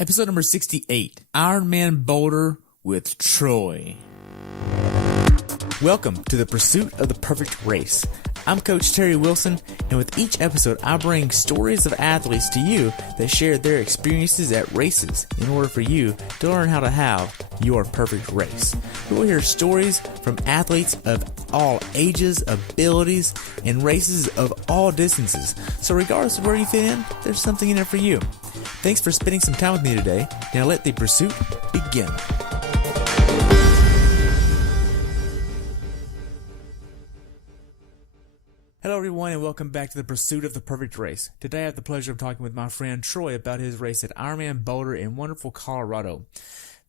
Episode number 68, Ironman Boulder with Troy. Welcome to the pursuit of the perfect race. I'm Coach Terry Wilson, and with each episode, I bring stories of athletes to you that share their experiences at races in order for you to learn how to have your perfect race. We will hear stories from athletes of all ages, abilities, and races of all distances. So regardless of where you fit in, there's something in it for you. Thanks for spending some time with me today. Now let the pursuit begin. Hello everyone and welcome back to the pursuit of the perfect race. Today I have the pleasure of talking with my friend Troy about his race at Ironman Boulder in wonderful Colorado.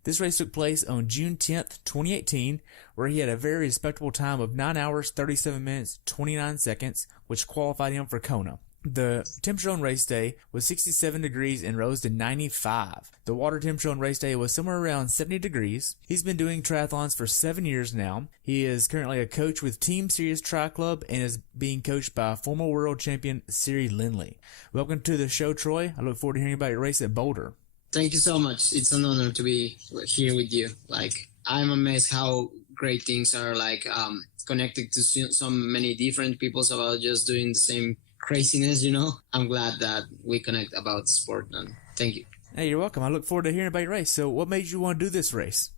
This race took place on June 10th, 2018, where he had a very respectable time of 9 hours, 37 minutes, 29 seconds, which qualified him for Kona. The temperature on race day was 67 degrees and rose to 95. The water temperature on race day was somewhere around 70 degrees. He's been doing triathlons for 7 years now. He is currently a coach with Team Siruis Tri Club and is being coached by former world champion Siri Lindley. Welcome to the show, Troy. I look forward to hearing about your race at Boulder. Thank you so much. It's an honor to be here with you. I'm amazed how great things are connected to so many different people about just doing the same craziness, I'm glad that we connect about sport, and thank you. Hey, you're welcome. I look forward to hearing about your race. So what made you want to do this race?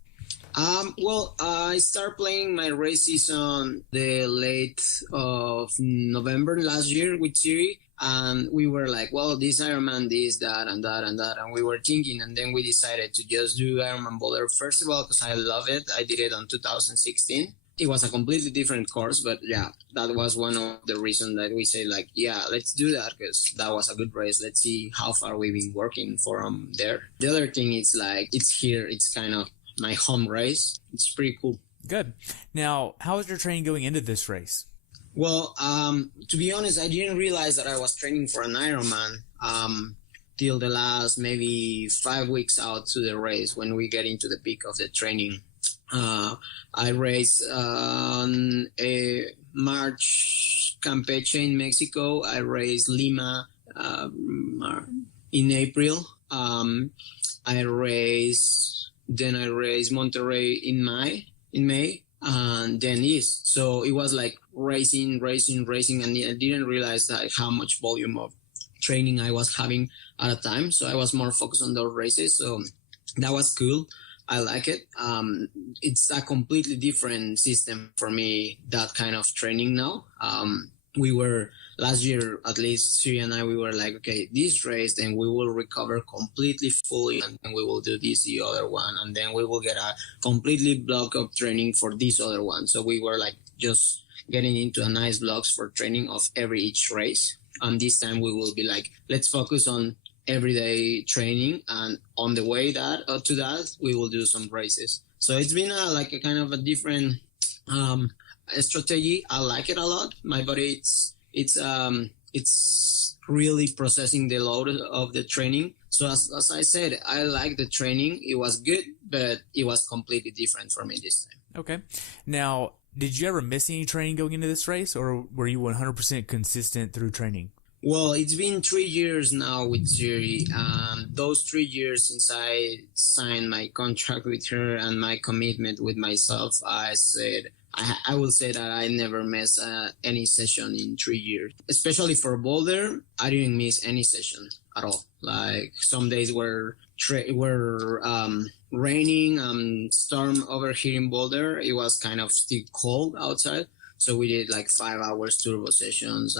I started playing my race season the late of November last year with Siri, and we were like, well, this Ironman, this, that, and that, and that, and we were thinking, and then we decided to just do Ironman Boulder, first of all, because I love it. I did it in 2016. It was a completely different course, but yeah, that was one of the reasons that we say let's do that, because that was a good race. Let's see how far we've been working from there. The other thing is it's here. It's kind of my home race. It's pretty cool. Good. Now, how was your training going into this race? Well, to be honest, I didn't realize that I was training for an Ironman till the last maybe 5 weeks out to the race when we get into the peak of the training. I raced on a March Campeche in Mexico. I raced Lima in April. I raced Monterrey in May, and then East. So it was like racing, and I didn't realize how much volume of training I was having at a time. So I was more focused on those races. So that was cool. I like it. It's a completely different system for me, that kind of training now. We were last year, at least Siri and I, we were like, okay, this race, then we will recover completely fully, and then we will do the other one, and then we will get a completely block of training for this other one. So we were just getting into a nice blocks for training of each race. And this time we will be let's focus on everyday training, and on the way to that we will do some races. So it's been a kind of a different strategy. I like it a lot. My body it's really processing the load of the training. So as I said, I like the training. It was good, but it was completely different for me this time. Okay. Now, did you ever miss any training going into this race, or were you 100% consistent through training? Well, it's been 3 years now with Siri. Those 3 years since I signed my contract with her and my commitment with myself, I will say that I never missed any session in 3 years. Especially for Boulder, I didn't miss any session at all. Some days were raining, storm over here in Boulder. It was kind of still cold outside. So we did 5 hours turbo sessions.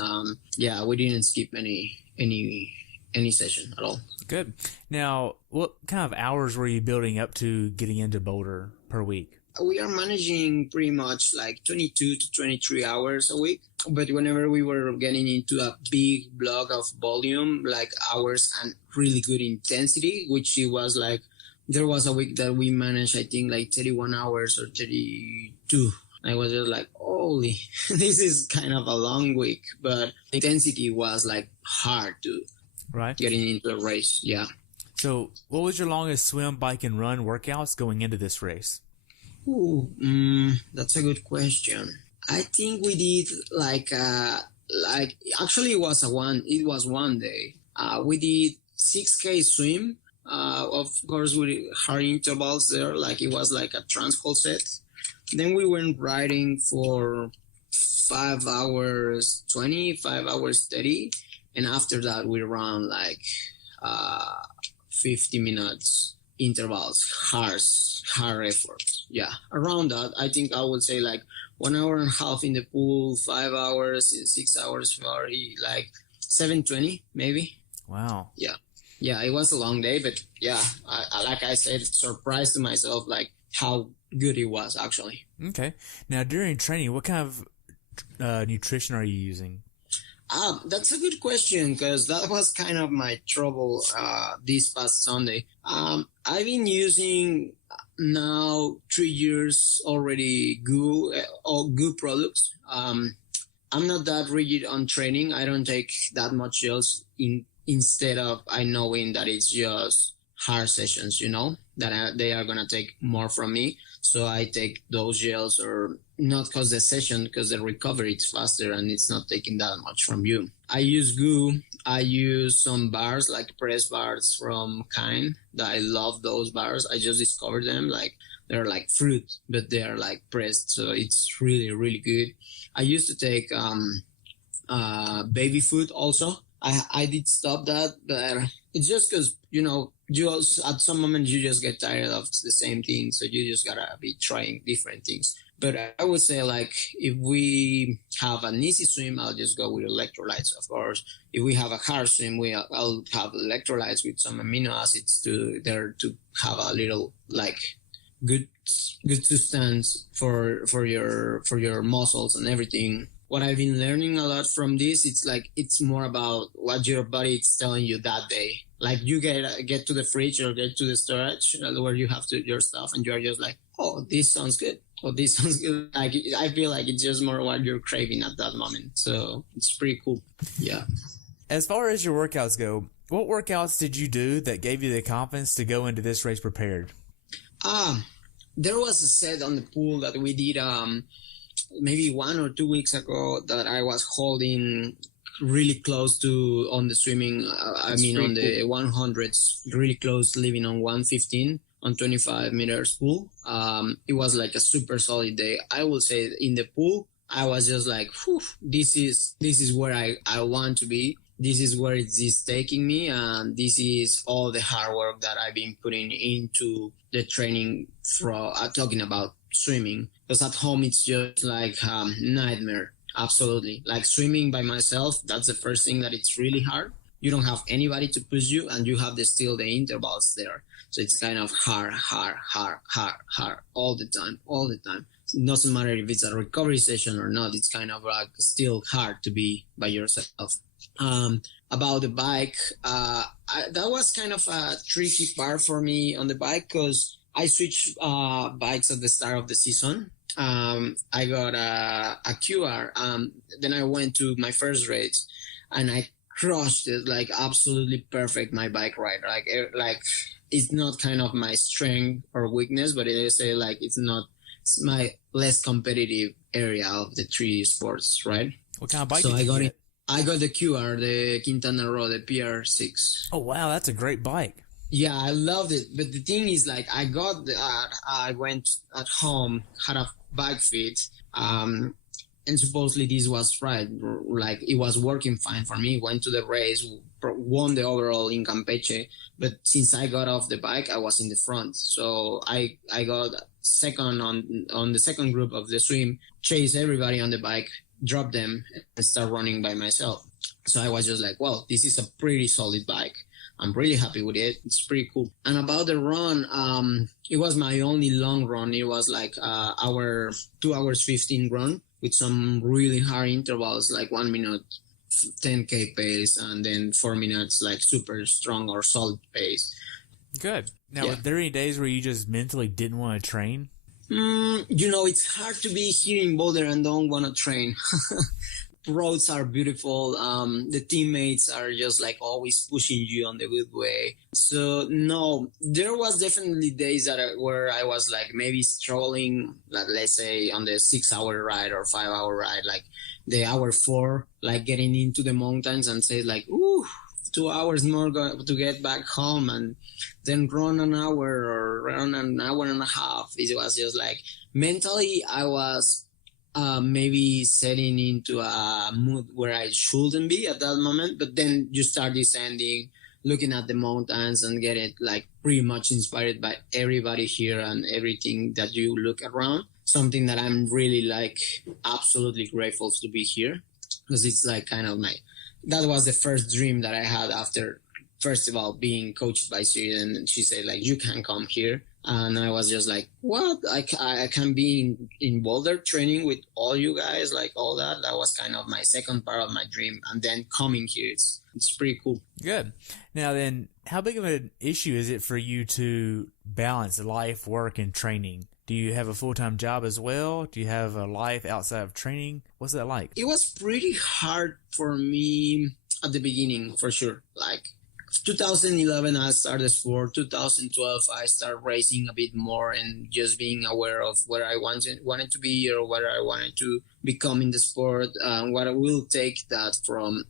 We didn't skip any session at all. Good. Now, what kind of hours were you building up to getting into Boulder per week? We are managing pretty much 22 to 23 hours a week. But whenever we were getting into a big block of volume, hours and really good intensity, which it was there was a week that we managed, I think 31 hours or 32. I was just holy, this is kind of a long week, but intensity was hard to getting into a race. Yeah. So what was your longest swim, bike, and run workouts going into this race? That's a good question. I think we did actually it was one day. We did 6K swim, of course, with hard intervals there, like it was like a trans whole set. Then we went riding for 5 hours 20, 5 hours 30. And after that, we ran like 50 minutes intervals, hard effort. Yeah, around that, I think I would say like 1 hour and a half in the pool, 5 hours, 6 hours, 40, like 720 maybe. Wow. Yeah, it was a long day, but yeah, I like I said, surprised to myself like how good it was actually. Okay. Now, during training, what kind of nutrition are you using? That's a good question because that was kind of my trouble this past Sunday. I've been using now 3 years already GU products. I'm not that rigid on training. I don't take that much gels instead of I knowing that it's just hard sessions, that they are going to take more from me. So I take those gels, or not because the recovery is faster and it's not taking that much from you. I use GU. I use some bars, like press bars from Kind. I love those bars. I just discovered them. Like they're like fruit, but they are like pressed. So it's really, really good. I used to take baby food also. I did stop that, but it's just because, at some moment you just get tired of the same thing. So you just gotta be trying different things. But I would say, like, if we have an easy swim, I'll just go with electrolytes, of course. If we have a hard swim, I'll have electrolytes with some amino acids to have a little, like, good substance for your muscles and everything. What I've been learning a lot from this, it's more about what your body is telling you that day. Like you get to the fridge or get to the storage where you have your stuff, and you're just like, oh, this sounds good. Oh, this sounds good. Like I feel like it's just more what you're craving at that moment. So it's pretty cool. Yeah. As far as your workouts go, what workouts did you do that gave you the confidence to go into this race prepared? There was a set on the pool that we did maybe 1 or 2 weeks ago that I was holding really close to on the swimming. On the 100s, really close, living on 115 on 25 meters pool. It was like a super solid day. I will say in the pool, I was just like, whew, this is where I want to be. This is where it is taking me, and this is all the hard work that I've been putting into the training talking about swimming. Because at home, it's just like nightmare. Absolutely. Like swimming by myself, that's the first thing that it's really hard. You don't have anybody to push you, and you have still the intervals there. So it's kind of hard all the time. It doesn't matter if it's a recovery session or not. It's kind of like still hard to be by yourself. About the bike, that was kind of a tricky part for me on the bike because I switched bikes at the start of the season. I got a QR. Then I went to my first race, and I crushed it, like absolutely perfect. My bike ride, like it's not kind of my strength or weakness, but it is like it's my less competitive area of the three sports, right? What kind of bike? So I got it. I got the QR, the Quintana Roo, the PR6. Oh wow, that's a great bike. Yeah, I loved it. But the thing is, like, I went at home, had a bike fit, and supposedly this was right. Like, it was working fine for me. Went to the race, won the overall in Campeche. But since I got off the bike, I was in the front. So I got second on the second group of the swim, chased everybody on the bike, dropped them, and start running by myself. So I was just like, well, this is a pretty solid bike. I'm really happy with it. It's pretty cool. And about the run, it was my only long run. It was like 2 hours 15 run with some really hard intervals, like 1 minute 10K pace, and then 4 minutes like super strong or solid pace. Good. Now, were there any days where you just mentally didn't want to train? It's hard to be here in Boulder and don't want to train. Roads are beautiful. The teammates are just like always pushing you on the good way. So no, there was definitely days where I was like maybe struggling, like let's say on the 6-hour ride or 5-hour ride, like the hour 4, like getting into the mountains and say like, ooh, 2 hours more to get back home, and then run an hour or run an hour and a half. It was just like mentally I was maybe setting into a mood where I shouldn't be at that moment. But then you start descending, looking at the mountains, and get it like pretty much inspired by everybody here and everything that you look around. Something that I'm really like absolutely grateful to be here, because it's like kind of that was the first dream that I had after, first of all, being coached by Siri, and she said like, you can come here. And I was just like, what? I can be in Boulder training with all you guys, like all that. That was kind of my second part of my dream. And then coming here, it's pretty cool. Good. Now then, how big of an issue is it for you to balance life, work, and training? Do you have a full-time job as well? Do you have a life outside of training? What's that like? It was pretty hard for me at the beginning, for sure. Like 2011, I started sport. 2012, I started racing a bit more and just being aware of where I wanted to be, or where I wanted to become in the sport. What I will take that from,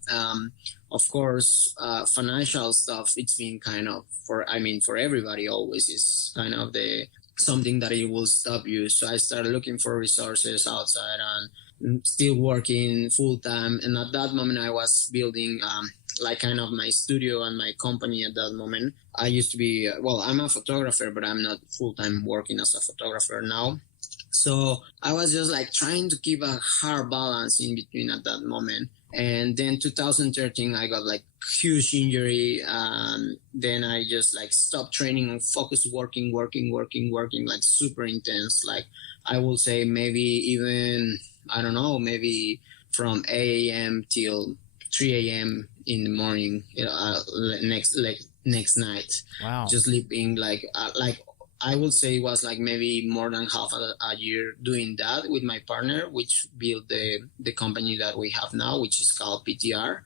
of course, financial stuff. It's been kind of for everybody always is kind of something that it will stop you. So I started looking for resources outside and still working full time. And at that moment, I was building like kind of my studio and my company at that moment. I used to be, I'm a photographer, but I'm not full time working as a photographer now. So I was just like trying to keep a hard balance in between at that moment. And then 2013, I got like huge injury. Then I just like stopped training and focused working, like super intense. Like I will say maybe even, I don't know, maybe from 8 a.m. till 3 a.m. in the morning, next night. Wow. Just sleeping like I would say it was like maybe more than half a year doing that with my partner, which built the company that we have now, which is called PTR.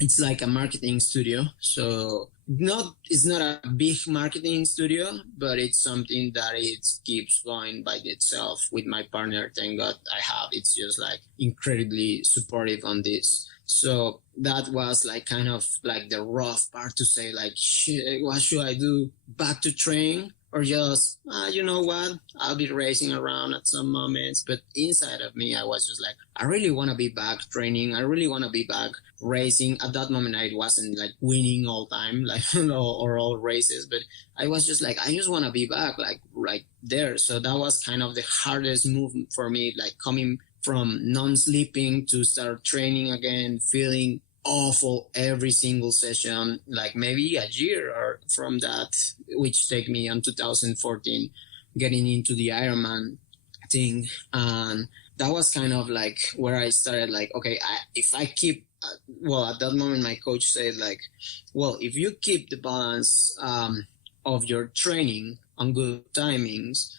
It's like a marketing studio. So it's not a big marketing studio, but it's something that it keeps going by itself with my partner. Thank God I have. It's just like incredibly supportive on this. So that was like kind of like the rough part to say like, what should I do? Back to training? Or just, you know what, I'll be racing around at some moments. But inside of me, I was just like, I really want to be back training. I really want to be back racing. At that moment, I wasn't like winning all time, like, or all races. But I was just like, I just want to be back, like right there. So that was kind of the hardest move for me, like coming from non-sleeping to start training again, feeling awful every single session, like maybe a year or from that, which take me on 2014 getting into the Ironman thing. And that was kind of like where I started like, okay, if I keep at that moment my coach said like, well, if you keep the balance of your training on good timings,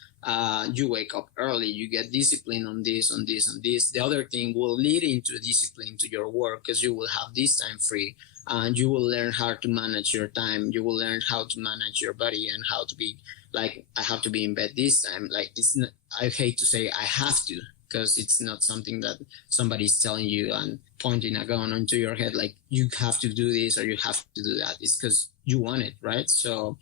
you wake up early, you get discipline on this. The other thing will lead into discipline to your work, because you will have this time free, and you will learn how to manage your time. You will learn how to manage your body and how to be like, I have to be in bed this time. Like, it's not, I hate to say I have to, because it's not something that somebody's telling you and pointing a gun onto your head like you have to do this or you have to do that. It's because you want it, right? So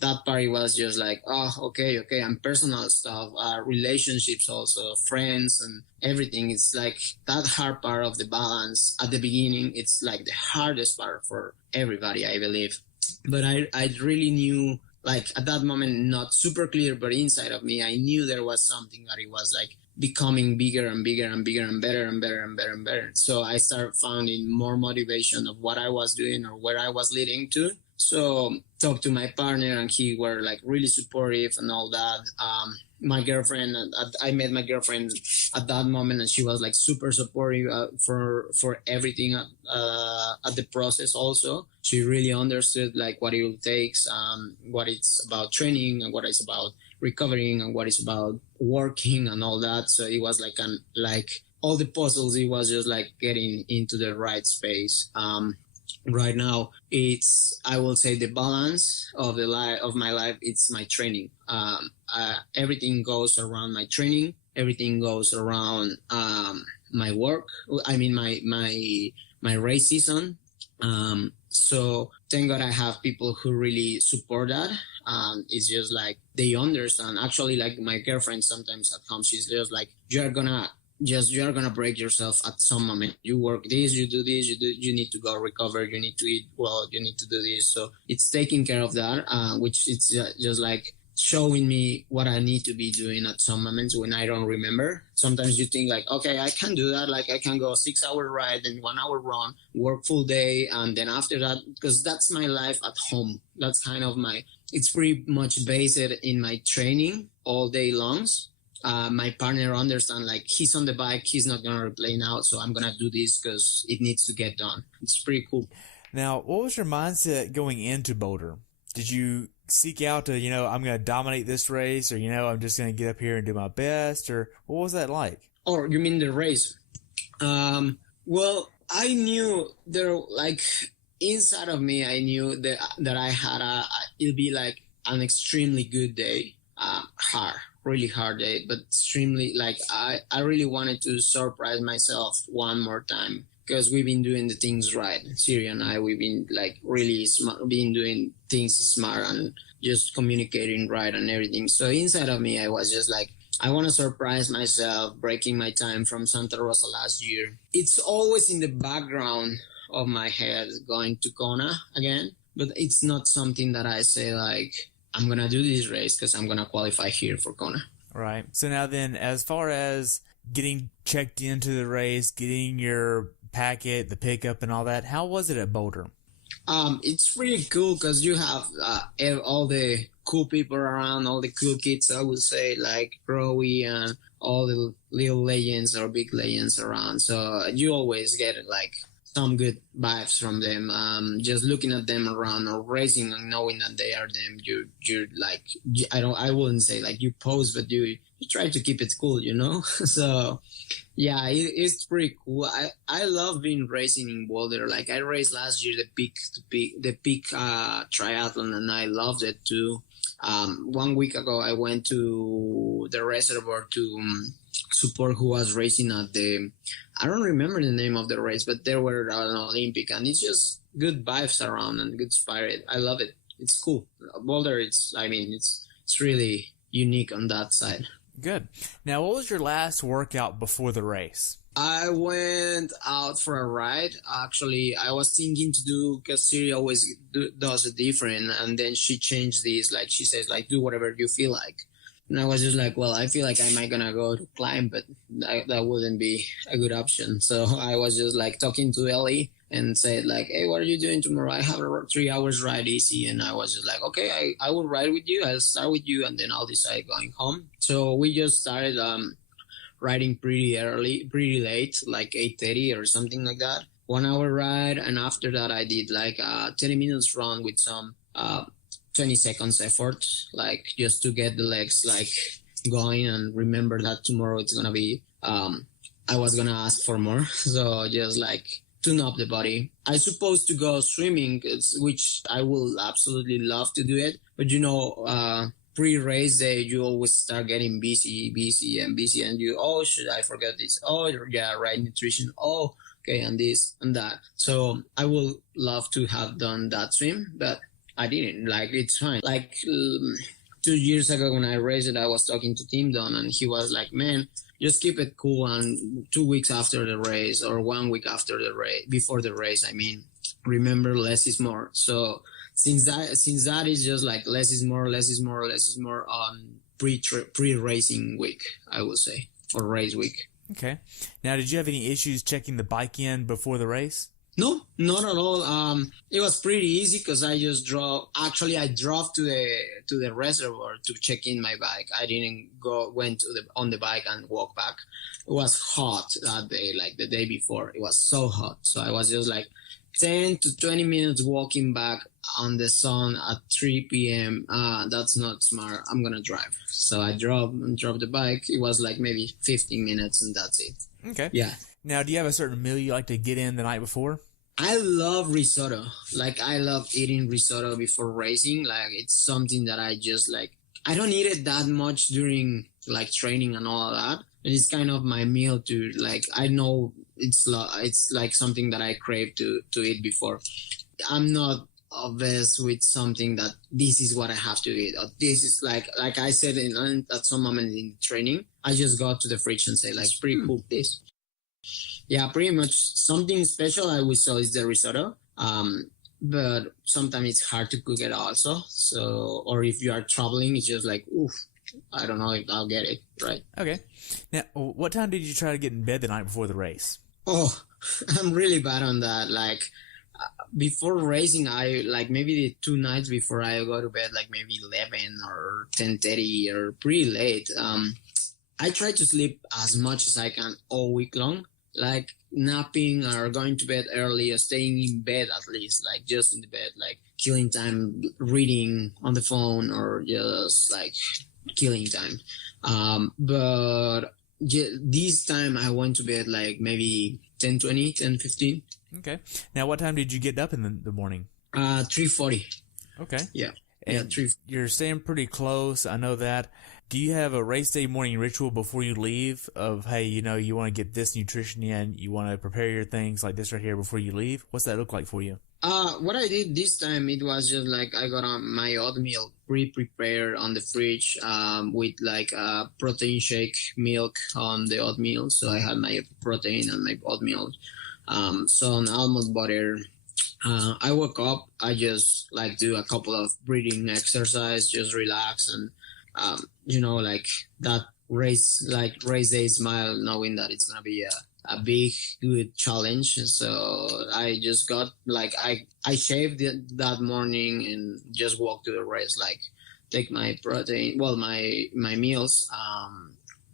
that part was just like, oh, okay, and personal stuff, relationships also, friends and everything. It's like that hard part of the balance at the beginning. It's like the hardest part for everybody, I believe. But I really knew, like at that moment, not super clear, but inside of me, I knew there was something that it was like becoming bigger and bigger and bigger and better and better and better and better. So I started finding more motivation of what I was doing or where I was leading to. So talked to my partner and he were like really supportive and all that. My girlfriend, I met my girlfriend at that moment and she was like super supportive for everything at the process also. She really understood like what it takes, what it's about training and what it's about recovering and what it's about working and all that. So it was like all the puzzles, it was just like getting into the right space. Right now, it's, I will say, the balance of my life. It's my training. Everything goes around my training. Everything goes around my work. I mean, my race season. So thank God I have people who really support that. It's just like they understand. Actually, like my girlfriend sometimes at home, she's just like, you're gonna break yourself at some moment. You work this, you do this, you need to go recover, you need to eat well, you need to do this. So it's taking care of that, which it's just like showing me what I need to be doing at some moments when I don't remember. Sometimes you think like, okay, I can do that. Like I can go 6 hour ride and 1 hour run, work full day. And then after that, because that's my life at home. That's kind of it's pretty much based in my training all day longs. My partner understand like he's on the bike. He's not going to replay now. So I'm going to do this because it needs to get done. It's pretty cool. Now, what was your mindset going into Boulder? Did you seek out to, I'm going to dominate this race, or, I'm just going to get up here and do my best, or what was that like? Oh, you mean the race? Well, I knew there, like, inside of me, I knew that I had it'll be like an extremely good day, really hard day, but extremely, like, I really wanted to surprise myself one more time. Because we've been doing the things right. Siri and I, we've been like really smart, been doing things smart and just communicating right and everything. So inside of me, I was just like, I want to surprise myself, breaking my time from Santa Rosa last year. It's always in the background of my head going to Kona again, but it's not something that I say like, I'm going to do this race because I'm going to qualify here for Kona. Right. So now then, as far as getting checked into the race, getting your packet, the pickup and all that, how was it at Boulder? It's pretty cool because you have all the cool people around, all the cool kids, I would say, like Rowie and all the little legends or big legends around. So you always get like some good vibes from them. Just looking at them around or racing and knowing that they are them, you're like, I wouldn't say like you pose, but you try to keep it cool, So yeah, it's pretty cool. I love being racing in Boulder. Like I raced last year the peak triathlon, and I loved it too. 1 week ago, I went to the reservoir to support who was racing at I don't remember the name of the race, but they were at an Olympic, and it's just good vibes around and good spirit. I love it. It's cool. Boulder, it's really unique on that side. Good. Now, what was your last workout before the race? I went out for a ride. Actually, I was thinking to do, because Siri always does it different. And then she changed these, like she says, like, do whatever you feel like. And I was just like, well, I feel like I might gonna go to climb, but that wouldn't be a good option. So I was just like talking to Ellie and said like, hey, what are you doing tomorrow? I have a 3 hours ride easy. And I was just like, okay, I will ride with you. I'll start with you and then I'll decide going home. So we just started riding pretty late, like 8:30 or something like that. 1 hour ride. And after that, I did like a 30 minutes run with some 20 seconds effort, like just to get the legs like going and remember that tomorrow it's going to be, I was going to ask for more. So just like tune up the body. I supposed to go swimming, which I will absolutely love to do it. But pre-race day, you always start getting busy, and you, oh, should I forget this? Oh, yeah, right, nutrition. Oh, okay, and this and that. So I would love to have done that swim, but I didn't. Like, it's fine. Like 2 years ago when I raced it, I was talking to Tim Don, and he was like, man, just keep it cool. And 2 weeks after the race, or 1 week after the race, before the race, remember less is more. So since that is just like less is more on pre-racing week, I would say, or race week. Okay. Now, did you have any issues checking the bike in before the race? No, not at all. It was pretty easy because I just drove. Actually, I drove to the reservoir to check in my bike. I didn't went on the bike and walk back. It was hot that day, like the day before. It was so hot. So I was just like 10 to 20 minutes walking back on the sun at 3 p.m. That's not smart. I'm going to drive. So I drove the bike. It was like maybe 15 minutes and that's it. Okay. Yeah. Now, do you have a certain meal you like to get in the night before? I love risotto. Like, I love eating risotto before racing. Like, it's something that I just like. I don't eat it that much during like training and all of that. It's kind of my meal to like. I know it's like something that I crave to eat before. I'm not obsessed with something that this is what I have to eat, or this is like I said at some moment in training, I just go to the fridge and say like, pre-cook this. Yeah, pretty much something special I would say is the risotto. But sometimes it's hard to cook it also. So, or if you are traveling, it's just like, oof, I don't know if I'll get it right. Okay. Now, what time did you try to get in bed the night before the race? Oh, I'm really bad on that. Like before racing, I like maybe the 2 nights before I go to bed, like maybe 11 or 10:30 or pretty late. I try to sleep as much as I can all week long, like napping or going to bed early or staying in bed at least, like just in the bed, like killing time reading on the phone or just like killing time. But this time I went to bed like maybe 10:20, 10:15. Okay. Now, what time did you get up in the morning? 3:40. Okay. Yeah. And Yeah, 3. you're staying pretty close. I know that. Do you have a race day morning ritual before you leave of, hey, you know, you want to get this nutrition in, you want to prepare your things like this right here before you leave? What's that look like for you? What I did this time, it was just like I got my oatmeal pre-prepared on the fridge with like a protein shake milk on the oatmeal. So I had my protein and my oatmeal. So on almond butter. I woke up, I just like do a couple of breathing exercise, just relax and, you know, like that race day smile, knowing that it's going to be a big, good challenge. And so I just got like, I shaved that morning and just walked to the race, like take my protein, well, my meals,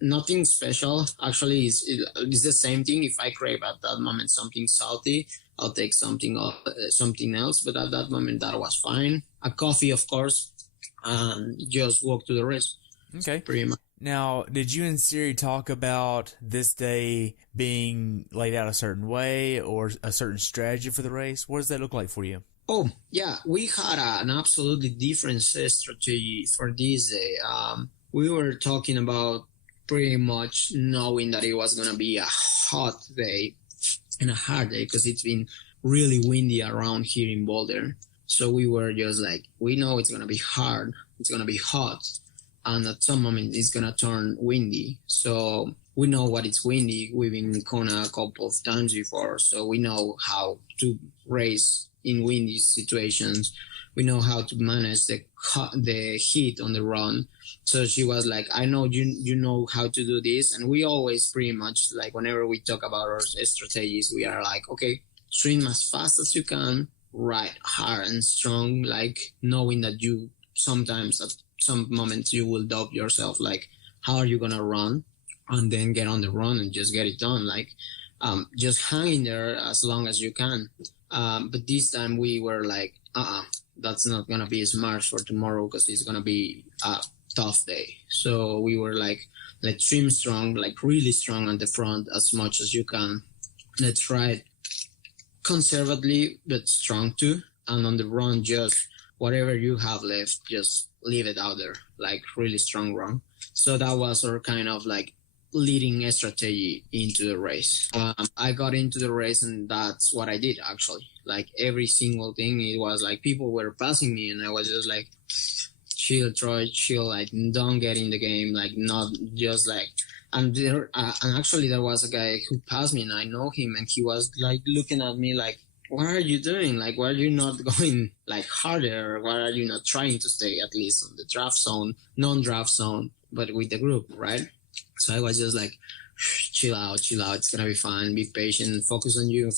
nothing special. Actually, it's the same thing. If I crave at that moment something salty, I'll take something else. But at that moment, that was fine. A coffee, of course, and just walk to the race. Okay. Pretty much. Now, did you and Siri talk about this day being laid out a certain way or a certain strategy for the race? What does that look like for you? Oh, yeah. We had an absolutely different strategy for this day. We were talking about pretty much knowing that it was going to be a hot day and a hard day because it's been really windy around here in Boulder. So we were just like, we know it's going to be hard. It's going to be hot. And at some moment, it's going to turn windy. So we know what it's windy. We've been in Kona a couple of times before. So we know how to race in windy situations. We know how to manage the heat on the run. So she was like, I know you know how to do this. And we always pretty much, like, whenever we talk about our strategies, we are like, okay, swim as fast as you can, ride hard and strong, like knowing that you sometimes at some moments you will doubt yourself, like, how are you going to run? And then get on the run and just get it done. Like, just hang in there as long as you can. But this time we were like, that's not going to be smart for tomorrow because it's going to be a tough day. So we were like, let's swim strong, like really strong on the front as much as you can. Let's ride conservatively, but strong too. And on the run, just whatever you have left, just leave it out there, like really strong run. So that was our kind of like leading strategy into the race. I got into the race and that's what I did actually. Like every single thing, it was like people were passing me and I was just like, chill, Troy, chill, like don't get in the game, like not just like, and actually there was a guy who passed me and I know him and he was like looking at me like, what are you doing? Like, why are you not going like harder? Why are you not trying to stay at least on the draft zone, non-draft zone, but with the group, right? So I was just like, chill out. It's going to be fine. Be patient. Focus on you.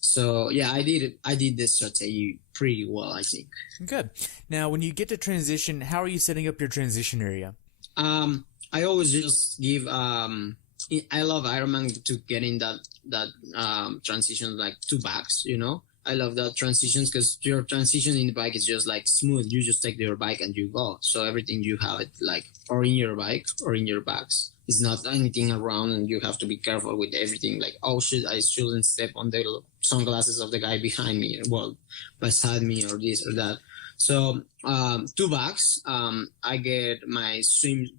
So yeah, I did this strategy pretty well, I think. Good. Now, when you get to transition, how are you setting up your transition area? I always just give, I love Ironman to get in that transition, like 2 backs, you know? I love that transitions because your transition in the bike is just like smooth. You just take your bike and you go. So everything you have it like or in your bike or in your backs. It's not anything around and you have to be careful with everything. Like, oh shit, I shouldn't step on the sunglasses of the guy behind me, well, beside me or this or that. So 2 backs. I get my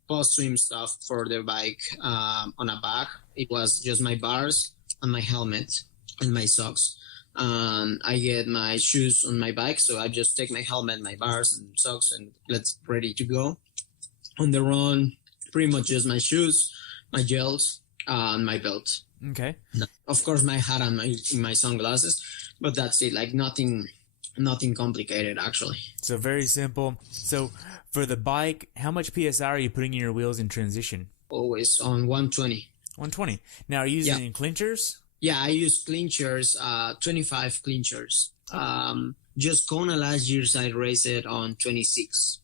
post-swim stuff for the bike on a bag. It was just my bars and my helmet and my socks. I get my shoes on my bike, so I just take my helmet, my bars, and socks, and let's ready to go. On the run, pretty much just my shoes, my gels, and my belt. Okay. Of course, my hat and my sunglasses, but that's it. Like nothing complicated, actually. So very simple. So for the bike, how much PSI are you putting in your wheels in transition? Always on 120. 120. Now, are you using clinchers? Yeah, I use clinchers, 25 clinchers. Just Kona last year, I raced it on 26.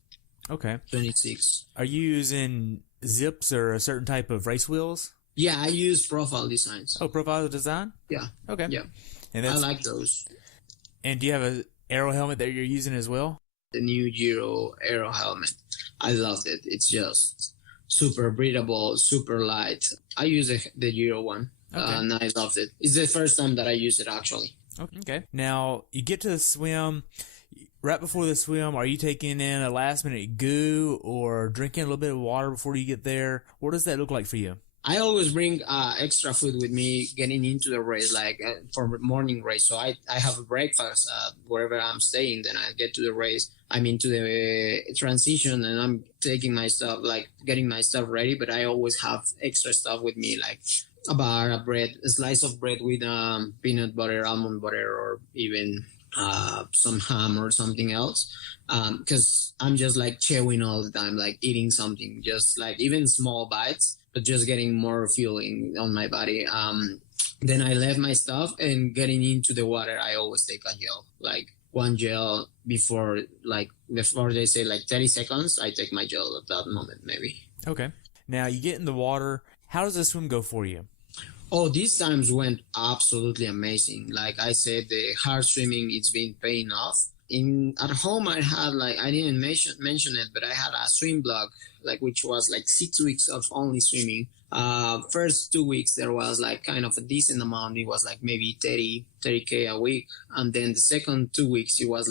Okay. 26. Are you using zips or a certain type of race wheels? Yeah, I use Profile Designs. Oh, Profile Design? Yeah. Okay. Yeah. And I like those. And do you have a aero helmet that you're using as well? The new Giro Aero helmet. I loved it. It's just super breathable, super light. I use the Giro one. Okay. And I loved it. It's the first time that I used it, actually. Okay. Now, you get to the swim. Right before the swim, are you taking in a last-minute goo or drinking a little bit of water before you get there? What does that look like for you? I always bring extra food with me getting into the race, like for morning race. So I have a breakfast wherever I'm staying. Then I get to the race. I'm into the transition and I'm taking my stuff, like getting my stuff ready. But I always have extra stuff with me, like a bar, a bread, a slice of bread with peanut butter, almond butter, or even some ham or something else. Because I'm just like chewing all the time, like eating something, just like even small bites, but just getting more fueling on my body. Then I left my stuff and getting into the water. I always take a gel, like one gel before they say like 30 seconds. I take my gel at that moment, maybe. Okay. Now you get in the water. How does the swim go for you? Oh, these times went absolutely amazing. Like I said, the hard swimming, it's been paying off. At home, I had I didn't mention it, but I had a swim blog, which was 6 weeks of only swimming. First 2 weeks, there was kind of a decent amount. It was maybe 30K a week. And then the second 2 weeks, it was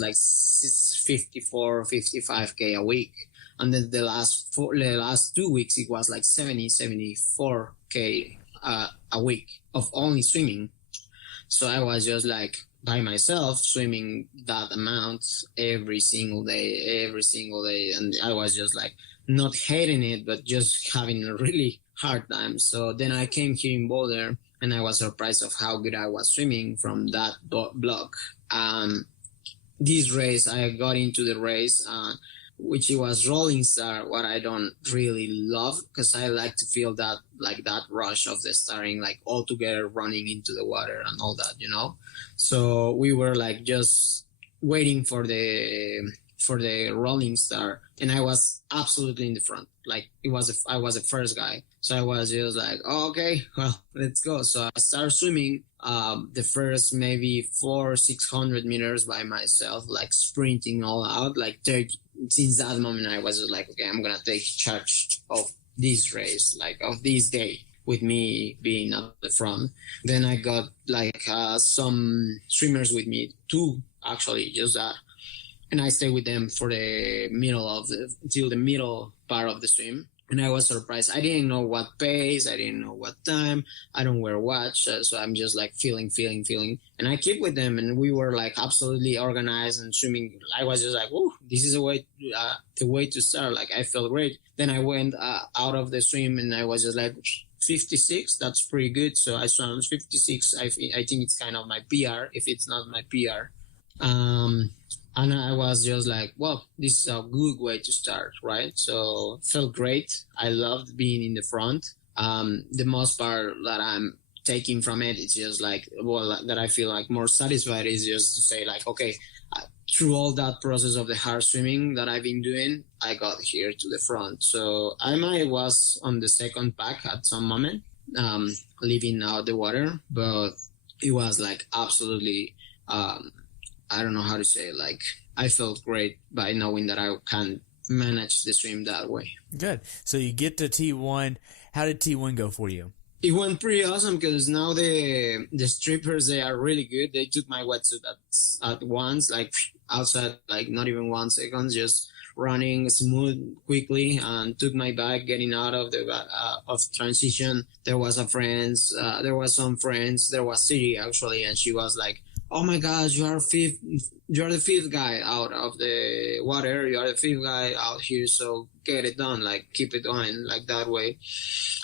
54, 55K a week. And then the last 2 weeks, it was 70, 74K a week of only swimming. So I was just by myself swimming that amount every single day. And I was just not hating it, but just having a really hard time. So then I came here in Boulder and I was surprised of how good I was swimming from that block. This race, I got into the race, which it was Rolling Star, what I don't really love, because I like to feel that that rush of the starting, all together running into the water and all that, So we were just waiting for the Rolling Star, and I was absolutely in the front. I was the first guy, so I was just oh, okay, well, let's go. So I started swimming the first maybe 400-600 meters by myself, sprinting all out. Since that moment, I was just okay, I'm gonna take charge of this race, of this day, with me being at the front. Then I got some swimmers with me, two actually, just that. And I stayed with them for till the middle part of the swim. And I was surprised. I didn't know what pace. I didn't know what time. I don't wear watch. So I'm just feeling. And I keep with them. And we were absolutely organized and swimming. I was just oh, this is the way to start. I felt great. Then I went out of the swim and I was just 56. That's pretty good. So I swam 56. I think it's kind of my PR, if it's not my PR. And I was just well, this is a good way to start, right? So it felt great. I loved being in the front. The most part that I'm taking from it is just that I feel more satisfied is just to say okay, through all that process of the hard swimming that I've been doing, I got here to the front. So I was on the second pack at some moment, leaving out the water, but it was absolutely, I don't know how to say it. I felt great by knowing that I can manage the swim that way. Good. So you get to T1. How did T1 go for you? It went pretty awesome because now the strippers, they are really good. They took my wetsuit at once, outside, not even 1 second, just running smooth quickly and took my bike getting out of the of transition. There was some friends. There was City actually, and she was like, "Oh my gosh, you are the fifth guy out of the water. You are the fifth guy out here. So get it done. Like keep it going like that way."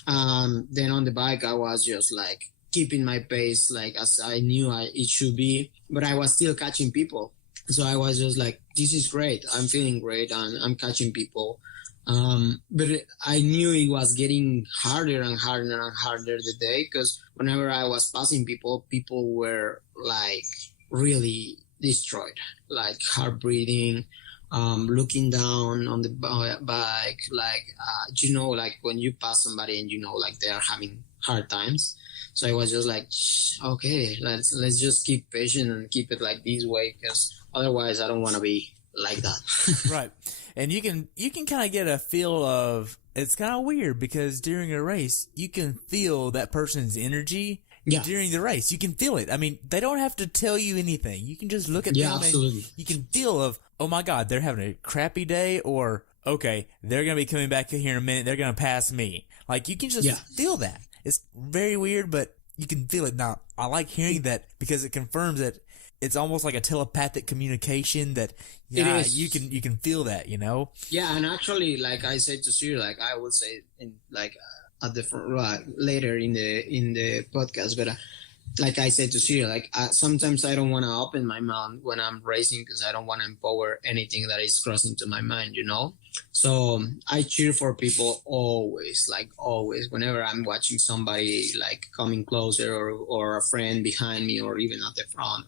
Then on the bike, I was just like keeping my pace, like as I knew it should be, but I was still catching people. So I was just like, this is great. I'm feeling great and I'm catching people. But I knew it was getting harder and harder and harder the day, because whenever I was passing people, people were like really destroyed, like hard breathing, looking down on the bike, like, like when you pass somebody and like they are having hard times. So I was just like, okay, let's just keep patient and keep it like this way, because otherwise I don't want to be like that. Right. And you can kind of get a feel of, it's kind of weird because during a race, you can feel that person's energy during the race. You can feel it. I mean, they don't have to tell you anything. You can just look at them absolutely. And you can feel of, oh my God, they're having a crappy day, or, okay, they're going to be coming back here in a minute. They're going to pass me. Like, you can just feel that. It's very weird, but you can feel it. Now, I like hearing that because it confirms that it's almost like a telepathic communication that you can feel that, Yeah, and actually, like I said to Siri, like I would say in like at the later in the podcast, but like I said to Siri, like sometimes I don't want to open my mouth when I'm racing because I don't want to empower anything that is crossing to my mind, So I cheer for people always, like always. Whenever I'm watching somebody like coming closer or a friend behind me or even at the front,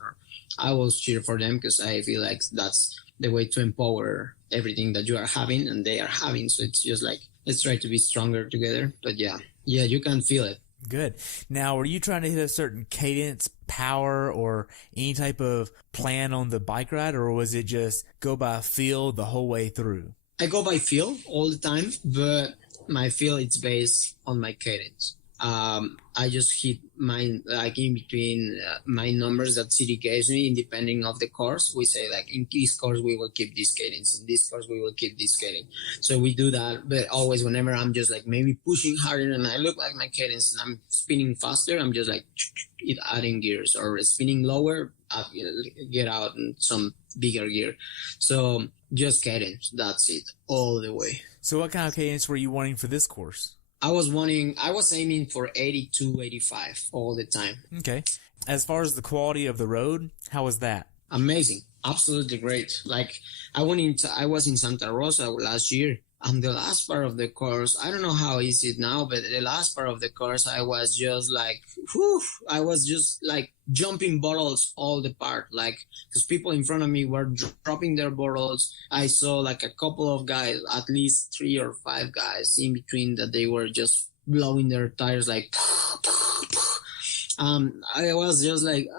I will cheer for them because I feel like that's the way to empower everything that you are having and they are having. So it's just like, let's try to be stronger together. But yeah, you can feel it. Good. Now, were you trying to hit a certain cadence, power, or any type of plan on the bike ride, or was it just go by feel the whole way through? I go by feel all the time, but my feel it's based on my cadence. I just hit mine like in between my numbers that City gives me, depending of the course. We say like in this course we will keep this cadence, in this course we will keep this cadence. So we do that, but always whenever I'm just like maybe pushing harder and I look like my cadence and I'm spinning faster, I'm just like adding gears, or spinning lower, get out in some bigger gear. So just cadence, that's it, all the way. So what kind of cadence were you wanting for this course? I was aiming for 82, 85 all the time. Okay. As far as the quality of the road, how was that? Amazing. Absolutely great. Like I was in Santa Rosa last year, and the last part of the course, I don't know how is it now, but the last part of the course, I was just like, I was just like jumping bottles all the part, like, because people in front of me were dropping their bottles. I saw like a couple of guys, at least 3 or 5 guys in between, that they were just blowing their tires like, I was just like,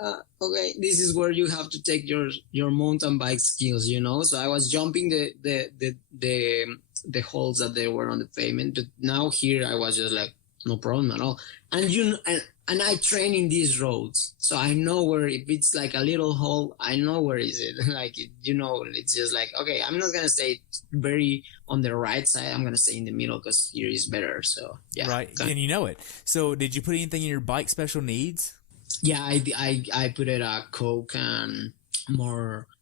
okay, this is where you have to take your mountain bike skills, So I was jumping the holes that they were on the pavement, but now here I was just like, no problem at all. And I train in these roads, so I know where, if it's like a little hole, I know where is it. Like, it's just like, okay, I'm not going to stay very on the right side. I'm going to stay in the middle because here is better. So yeah. Right. And you know it. So did you put anything in your bike special needs? Yeah, I put it a Coke and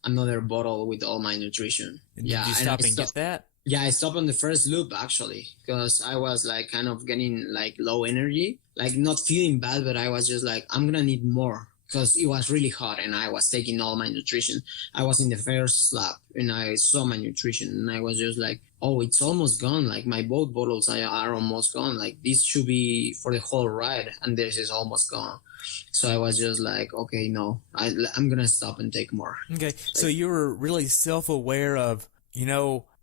another bottle with all my nutrition. Did you stop and get that? Yeah, I stopped on the first loop actually, because I was like kind of getting like low energy, like not feeling bad, but I was just like, I'm going to need more, because it was really hot and I was taking all my nutrition. I was in the first lap and I saw my nutrition and I was just like, oh, it's almost gone. Like my both bottles are almost gone. Like this should be for the whole ride and this is almost gone. So I was just like, okay, no, I'm going to stop and take more. Okay. So you were really self-aware of,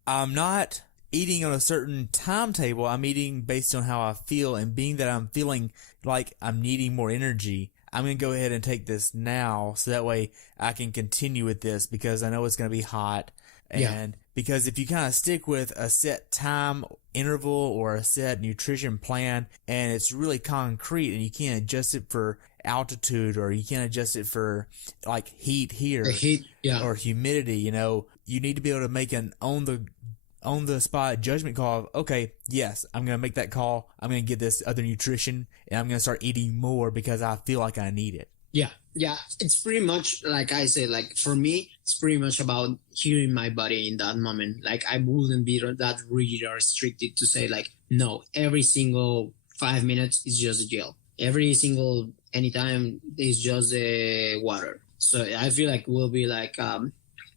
I'm not eating on a certain timetable. I'm eating based on how I feel, and being that I'm feeling like I'm needing more energy, I'm going to go ahead and take this now so that way I can continue with this, because I know it's going to be hot. And because if you kind of stick with a set time interval or a set nutrition plan and it's really concrete and you can't adjust it for altitude, or you can't adjust it for like heat here, or humidity, you need to be able to make an on the on the spot judgment call of, okay, yes, I'm going to make that call. I'm going to get this other nutrition and I'm going to start eating more because I feel like I need it. Yeah. Yeah. It's pretty much like I say, like for me, it's pretty much about hearing my body in that moment. Like I wouldn't be that rigid or restricted to say like, no, every single 5 minutes is just gel. Every single anytime is just water. So I feel like we'll be like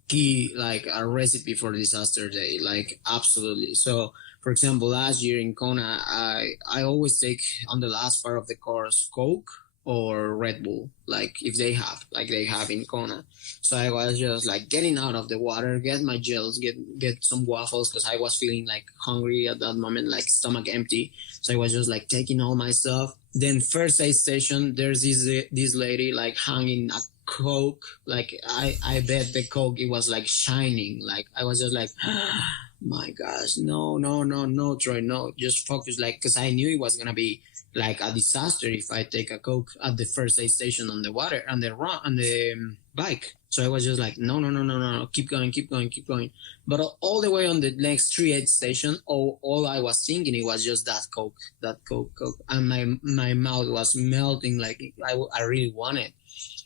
key, like a recipe for disaster day, like absolutely. So for example, last year in Kona, I always take on the last part of the course Coke or Red Bull, like if they have, like they have in Kona. So I was just like getting out of the water, get my gels, get some waffles because I was feeling like hungry at that moment, like stomach empty. So I was just like taking all my stuff. Then first aid station, there's this lady like hanging a Coke. Like I bet the Coke, it was like shining. Like I was just like, my gosh, no, Troy, no, just focus. Like, cause I knew it was gonna be like a disaster if I take a Coke at the first aid station on the water, on the bike. So I was just like, no, keep going. But all the way on the next 3 aid station, all I was thinking, it was just that Coke. And my mouth was melting, like I really want it.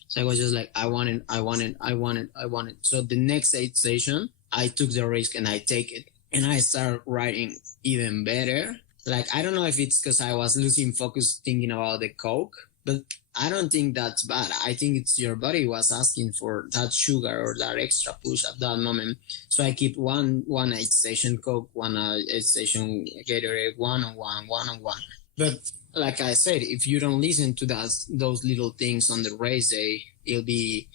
So I was just like, I want it. So the next aid station, I took the risk and I take it. And I started riding even better. Like, I don't know if it's because I was losing focus thinking about the Coke, but I don't think that's bad. I think it's your body was asking for that sugar or that extra push at that moment. So I keep one aid station Coke, one aid station Gatorade, one on one. But like I said, if you don't listen to those little things on the race day, it'll be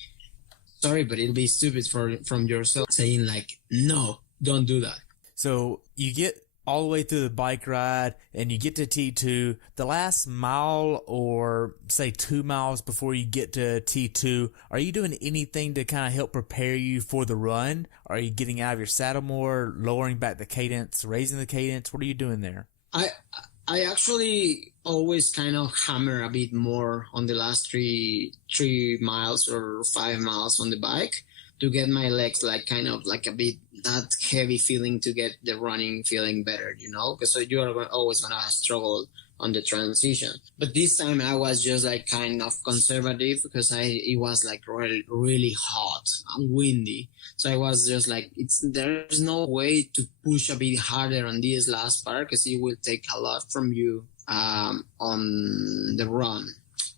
stupid from yourself saying like, no, don't do that. So you get all the way through the bike ride and you get to T2. The last mile or say 2 miles before you get to T2, are you doing anything to kind of help prepare you for the run? Are you getting out of your saddle more, lowering back the cadence, raising the cadence? What are you doing there? I actually always kind of hammer a bit more on the last 3 miles or 5 miles on the bike to get my legs like kind of like a bit that heavy feeling to get the running feeling better, because so you are always going to struggle on the transition. But this time I was just like kind of conservative because it was like really, really hot and windy. So I was just like, there's no way to push a bit harder on this last part because it will take a lot from you on the run.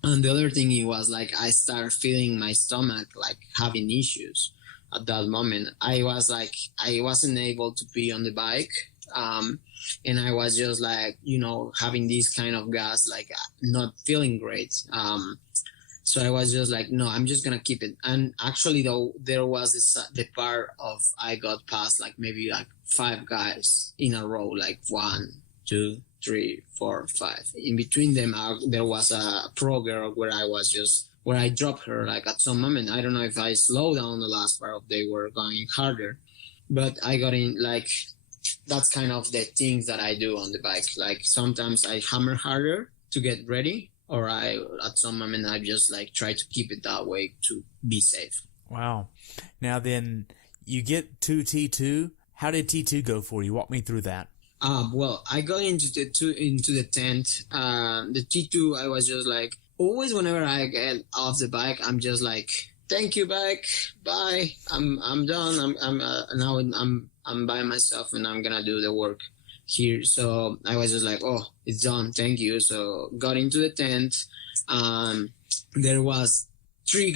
And the other thing, it was like I started feeling my stomach like having issues at that moment. I wasn't able to pee on the bike. And I was just like, having this kind of gas, like not feeling great. So I was just like, no, I'm just going to keep it. And actually, though, there was the part of I got past like maybe like 5 guys in a row, like 1, 2, 3, 4, 5. In between them, there was a pro girl where I dropped her like at some moment. I don't know if I slowed down the last part, they were going harder, but I got in like, that's kind of the things that I do on the bike. Like sometimes I hammer harder to get ready, or at some moment I just like try to keep it that way to be safe. Wow. Now then you get to T2. How did T2 go for you? Walk me through that. Well, I got into the tent. The T2, I was just like, always whenever I get off the bike, I'm just like, thank you, bike, bye. I'm done. I'm by myself and I'm gonna do the work here. So I was just like, oh, it's done. Thank you. So got into the tent. There was 3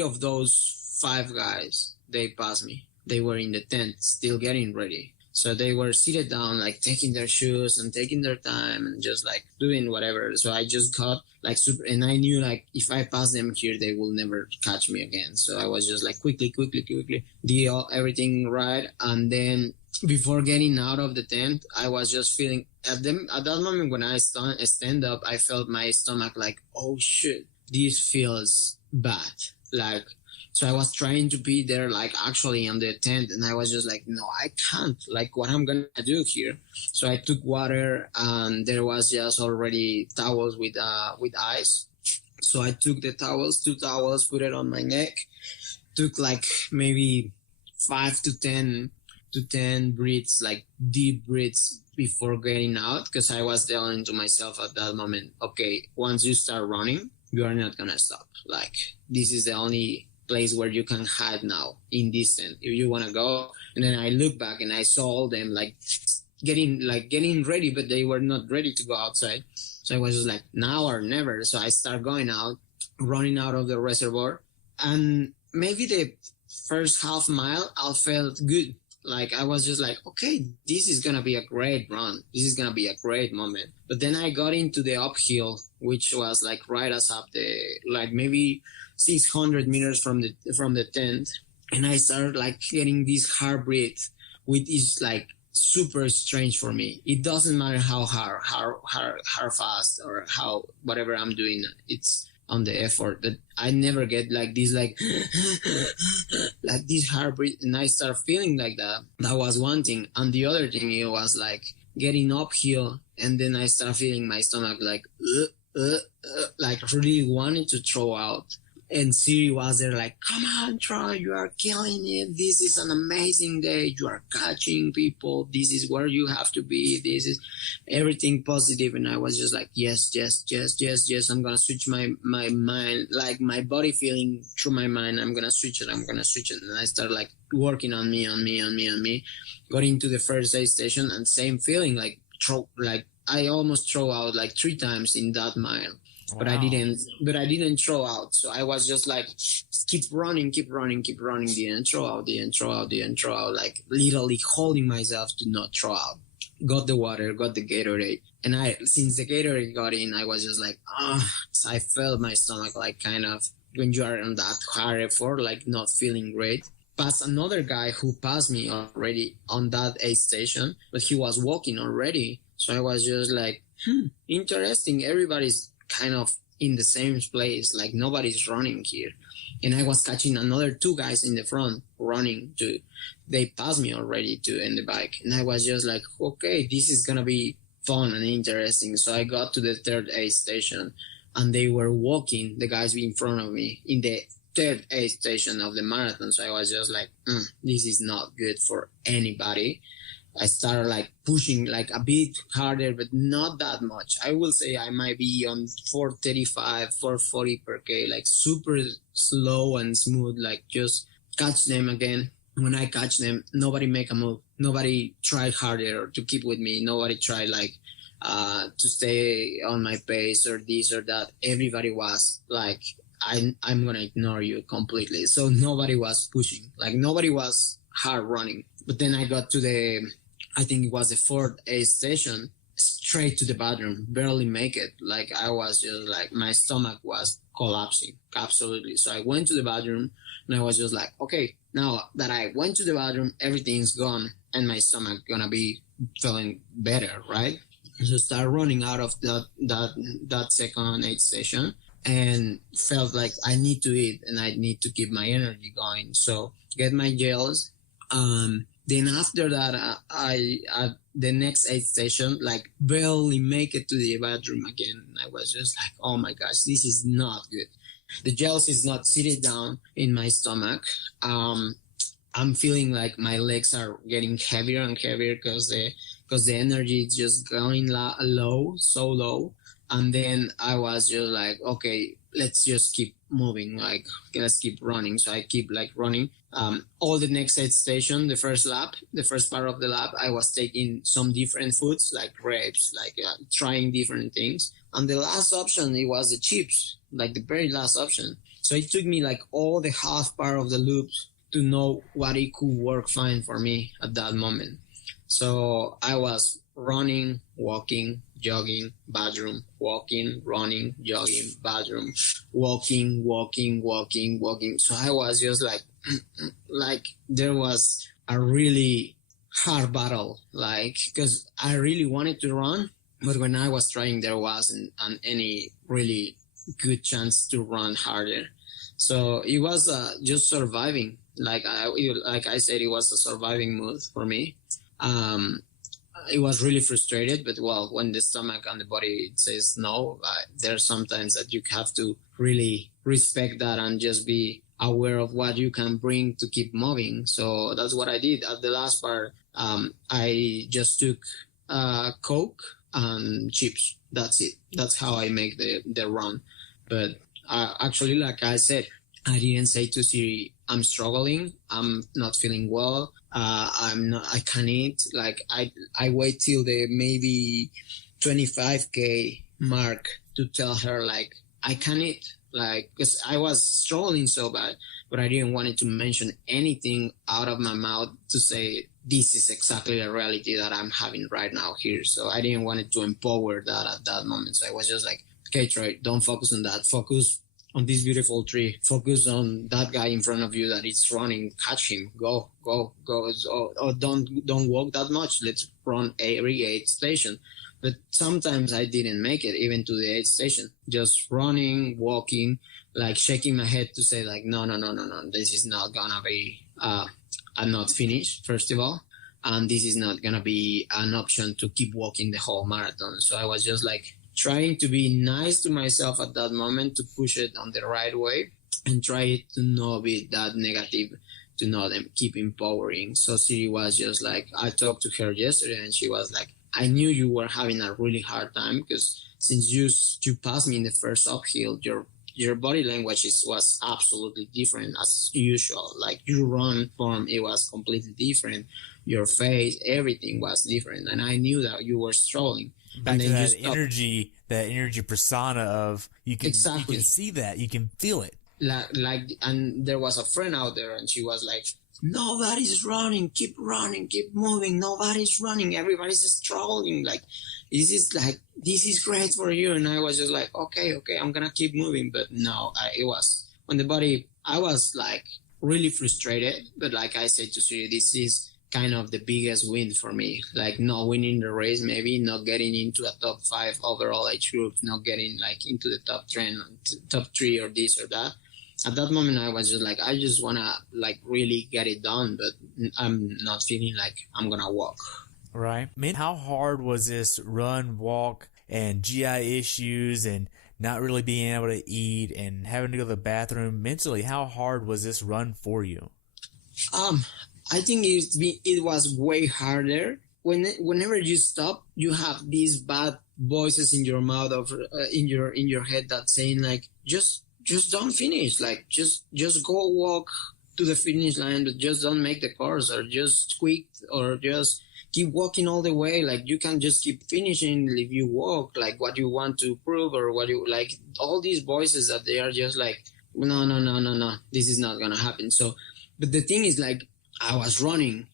of those 5 guys. They passed me. They were in the tent, still getting ready. So they were seated down, like taking their shoes and taking their time and just like doing whatever. So I just got like super, and I knew like if I pass them here, they will never catch me again. So I was just like quickly, did everything right. And then before getting out of the tent, I was just feeling at that moment when I stand up, I felt my stomach like, oh shit, this feels bad. Like, so I was trying to be there, like actually on the tent, and I was just like, no, I can't. Like, what I'm gonna do here? So I took water, and there was just already towels with ice. So I took the 2 towels, put it on my neck. Took like maybe 5 to 10 to 10 breaths, like deep breaths before getting out, because I was telling to myself at that moment, okay, once you start running, you are not gonna stop. Like, this is the only place where you can hide now in this tent if you want to go. And then I look back and I saw all them like getting ready, but they were not ready to go outside. So I was just like, now or never. So I start going out, running out of the reservoir, and maybe the first half mile I felt good. Like, I was just like, okay, this is gonna be a great run, this is gonna be a great moment. But then I got into the uphill, which was like right as up the, like maybe 600 meters from the tent, and I started like getting this hard breath, which is like super strange for me. It doesn't matter how fast or how whatever I'm doing, it's on the effort, but I never get like this, like like this hard breath, and I start feeling like that. That was one thing. And the other thing, it was like getting uphill, and then I start feeling my stomach like like really wanting to throw out. And Siri was there like, come on, Troy, you are killing it. This is an amazing day. You are catching people. This is where you have to be. This is everything positive. And I was just like, yes. I'm going to switch my mind, like my body feeling through my mind. I'm going to switch it. And I started like working on me. Got into the first aid station, and same feeling, like I almost throw out like 3 times in that mile. Wow. But I didn't throw out. So I was just like, keep running, didn't throw out, like literally holding myself to not throw out. Got the water, got the Gatorade. And since the Gatorade got in, I was just like, so I felt my stomach like kind of, when you are on that hard effort, like not feeling great. Past another guy who passed me already on that aid station, but he was walking already. So I was just like, interesting. Everybody's kind of in the same place, like nobody's running here. And I was catching another 2 guys in the front running too. They passed me already too in the bike, and I was just like, okay, this is gonna be fun and interesting. So I got to the third aid station, and they were walking, the guys in front of me, in the third aid station of the marathon. So I was just like, this is not good for anybody. I started like pushing like a bit harder, but not that much. I will say I might be on 435, 440 per K, like super slow and smooth, like just catch them again. When I catch them, nobody make a move. Nobody tried harder to keep with me. Nobody tried like to stay on my pace or this or that. Everybody was like, I'm going to ignore you completely. So nobody was pushing, like nobody was hard running. But then I got to I think it was the 4th aid station, straight to the bathroom, barely make it. Like I was just like, my stomach was collapsing, absolutely. So I went to the bathroom, and I was just like, okay, now that I went to the bathroom, everything's gone, and my stomach gonna be feeling better, right? So start running out of that second aid station, and felt like I need to eat and I need to keep my energy going. So get my gels. Then after that, I the next aid station, like barely make it to the bathroom again. I was just like, oh my gosh, this is not good. The gels is not seated down in my stomach. I'm feeling like my legs are getting heavier and heavier because the energy is just going low, so low. And then I was just like, okay, let's just keep moving. Like, let's keep running. So I keep like running. All the next aid station, the first part of the lap, I was taking some different foods like grapes, like trying different things. And the last option, it was the chips, like the very last option. So it took me like all the half part of the loop to know what it could work fine for me at that moment. So I was running, walking, jogging, bathroom, walking, running, jogging, bathroom, walking. So I was just like there was a really hard battle, like, because I really wanted to run, but when I was trying, there wasn't any really good chance to run harder. So it was just surviving. Like I said, it was a surviving mood for me. It was really frustrated, but well, when the stomach and the body says no, there's sometimes that you have to really respect that and just be aware of what you can bring to keep moving. So that's what I did. At the last part, I just took Coke and chips. That's it. That's how I make the run. But actually, like I said, I didn't say to Siri, I'm struggling. I'm not feeling well. I can't eat. Like I wait till the maybe 25K mark to tell her, like, I can't eat. Like, because I was struggling so bad, but I didn't want it to mention anything out of my mouth to say, this is exactly the reality that I'm having right now here. So I didn't want it to empower that at that moment. So I was just like, okay, Troy, don't focus on that. Focus on this beautiful tree. Focus on that guy in front of you that is running. Catch him. Go. Or don't walk that much. Let's run every aid station. But sometimes I didn't make it even to the aid station. Just running, walking, like shaking my head to say, like, no. This is not gonna be. I'm not finished, first of all, and this is not gonna be an option to keep walking the whole marathon. So I was just like trying to be nice to myself at that moment, to push it on the right way and try to not be that negative, to not keep empowering. So Siri was just like, I talked to her yesterday and she was like, I knew you were having a really hard time because since you passed me in the first uphill, your body language was absolutely different as usual. Like your run form, it was completely different. Your face, everything was different. And I knew that you were struggling. Back to that energy persona of you can see that, you can feel it. Like, and there was a friend out there and she was like, nobody's running, keep moving. Nobody's running. Everybody's struggling. Like, this is great for you. And I was just like, okay, I'm going to keep moving. But no, I was like really frustrated. But like I said to Siri, this is kind of the biggest win for me. Like not winning the race, maybe not getting into a top 5 overall age group, not getting like into the top 3 or this or that. At that moment, I was just like, I just want to like really get it done, but I'm not feeling like I'm going to walk. Right. Man, how hard was this run, walk, and GI issues and not really being able to eat and having to go to the bathroom mentally? How hard was this run for you? I think it was way harder. Whenever you stop, you have these bad voices in your mouth in your head that's saying like, just don't finish. Like just go walk to the finish line, but just don't make the course, or just quit, or just keep walking all the way. Like you can just keep finishing if you walk, like what you want to prove, or what you like, all these voices that they are just like, no, this is not gonna happen. So, but the thing is, like, I was running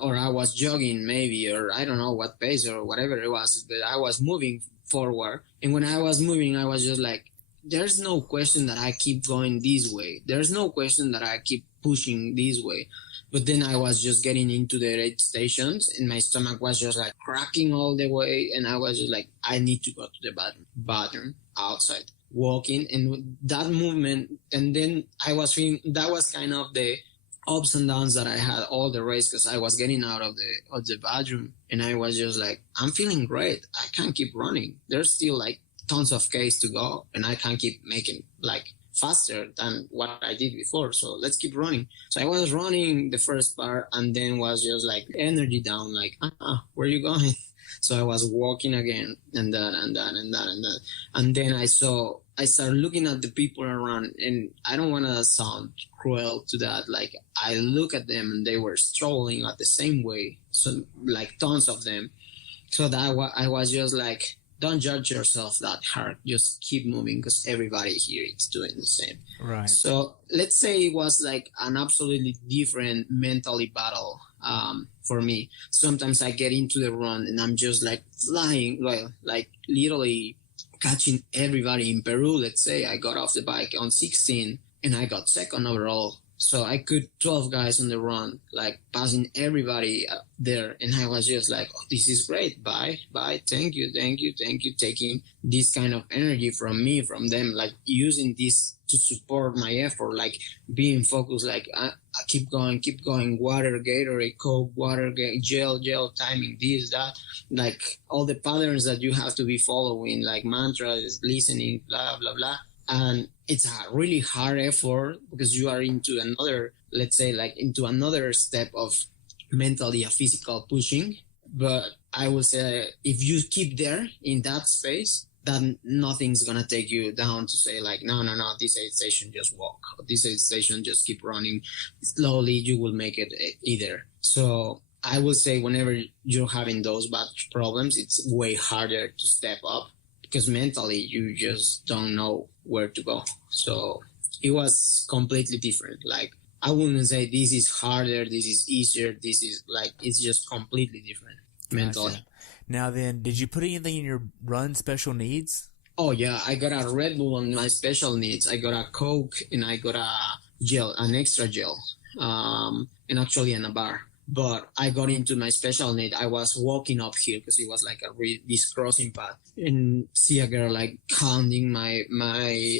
or I was jogging maybe, or I don't know what pace or whatever it was, but I was moving forward. And when I was moving, I was just like, there's no question that I keep going this way. There's no question that I keep pushing this way. But then I was just getting into the aid stations and my stomach was just like cracking all the way. And I was just like, I need to go to the bathroom outside, walking, and that movement. And then I was feeling, that was kind of the ups and downs that I had all the race, because I was getting out of the bathroom and I was just like, I'm feeling great. I can't keep running. There's still like tons of Ks to go and I can't keep making like faster than what I did before. So let's keep running. So I was running the first part and then was just like energy down, like, where are you going? So I was walking again and that. And then I started looking at the people around, and I don't want to sound cruel to that. Like, I look at them and they were struggling at the same way. So like tons of them. So that I was just like, don't judge yourself that hard. Just keep moving, because everybody here is doing the same. Right. So let's say it was like an absolutely different mentally battle for me. Sometimes I get into the run and I'm just like flying, like literally catching everybody. In Peru, let's say I got off the bike on 16 and I got second overall. So I could 12 guys on the run, like passing everybody there. And I was just like, oh, this is great. Bye. Thank you. Taking this kind of energy from me, from them, like using this to support my effort, like being focused, like I keep going, water, Gatorade, Coke, water, gel, timing, this, that, like all the patterns that you have to be following, like mantras, listening, blah, blah, blah. and it's a really hard effort because you are into another, let's say, like into another step of mentally a physical pushing. But I will say if you keep there in that space, then nothing's gonna take you down to say like, no, this aid station, just walk. This aid station, just keep running. Slowly you will make it either. So I will say whenever you're having those bad problems, it's way harder to step up because mentally you just don't know where to go. So it was completely different. Like, I wouldn't say this is harder, this is easier, this is like, it's just completely different mentally. Gotcha. Now then, did you put anything in your run special needs? Oh yeah, I got a Red Bull on my special needs. I got a Coke and I got a gel, an extra gel, and actually in a bar. But I got into my special need. I was walking up here because it was like this crossing path, and see a girl like counting my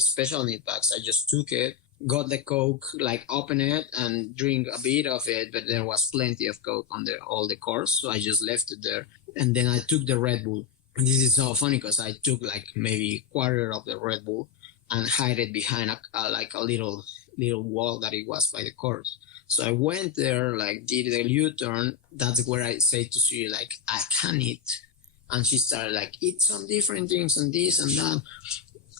special need bags. I just took it, got the Coke, like open it and drink a bit of it, but there was plenty of Coke on all the course, so I just left it there. And then I took the Red Bull. And this is so funny because I took like maybe a quarter of the Red Bull and hide it behind a little wall that it was by the course. So I went there, like did the U-turn. That's where I say to Siri, like, I can eat. And she started like, eat some different things and this and that.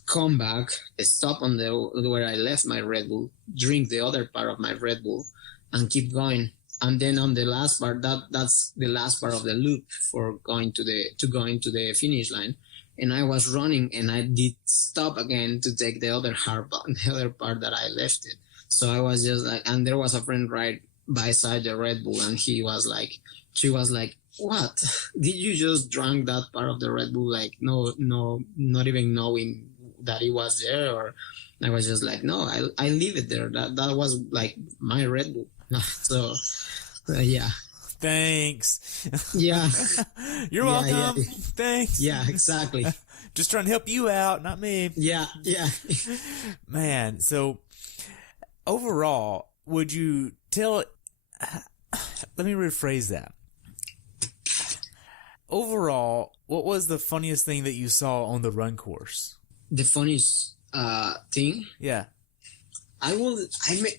Come back, stop on where I left my Red Bull, drink the other part of my Red Bull, and keep going. And then on the last part, that's the last part of the loop for going to the finish line. And I was running, and I did stop again to take the other part that I left it. So I was just like, and there was a friend right beside the Red Bull, and she was like, what? Did you just drink that part of the Red Bull? Like, no, not even knowing that it was there. Or I was just like, no, I leave it there. That was like my Red Bull. So, yeah. Thanks. Yeah. You're welcome. Yeah. Thanks. Yeah, exactly. Just trying to help you out, not me. Yeah. Man, so overall, would you tell... Let me rephrase that. Overall, what was the funniest thing that you saw on the run course? The funniest thing? Yeah.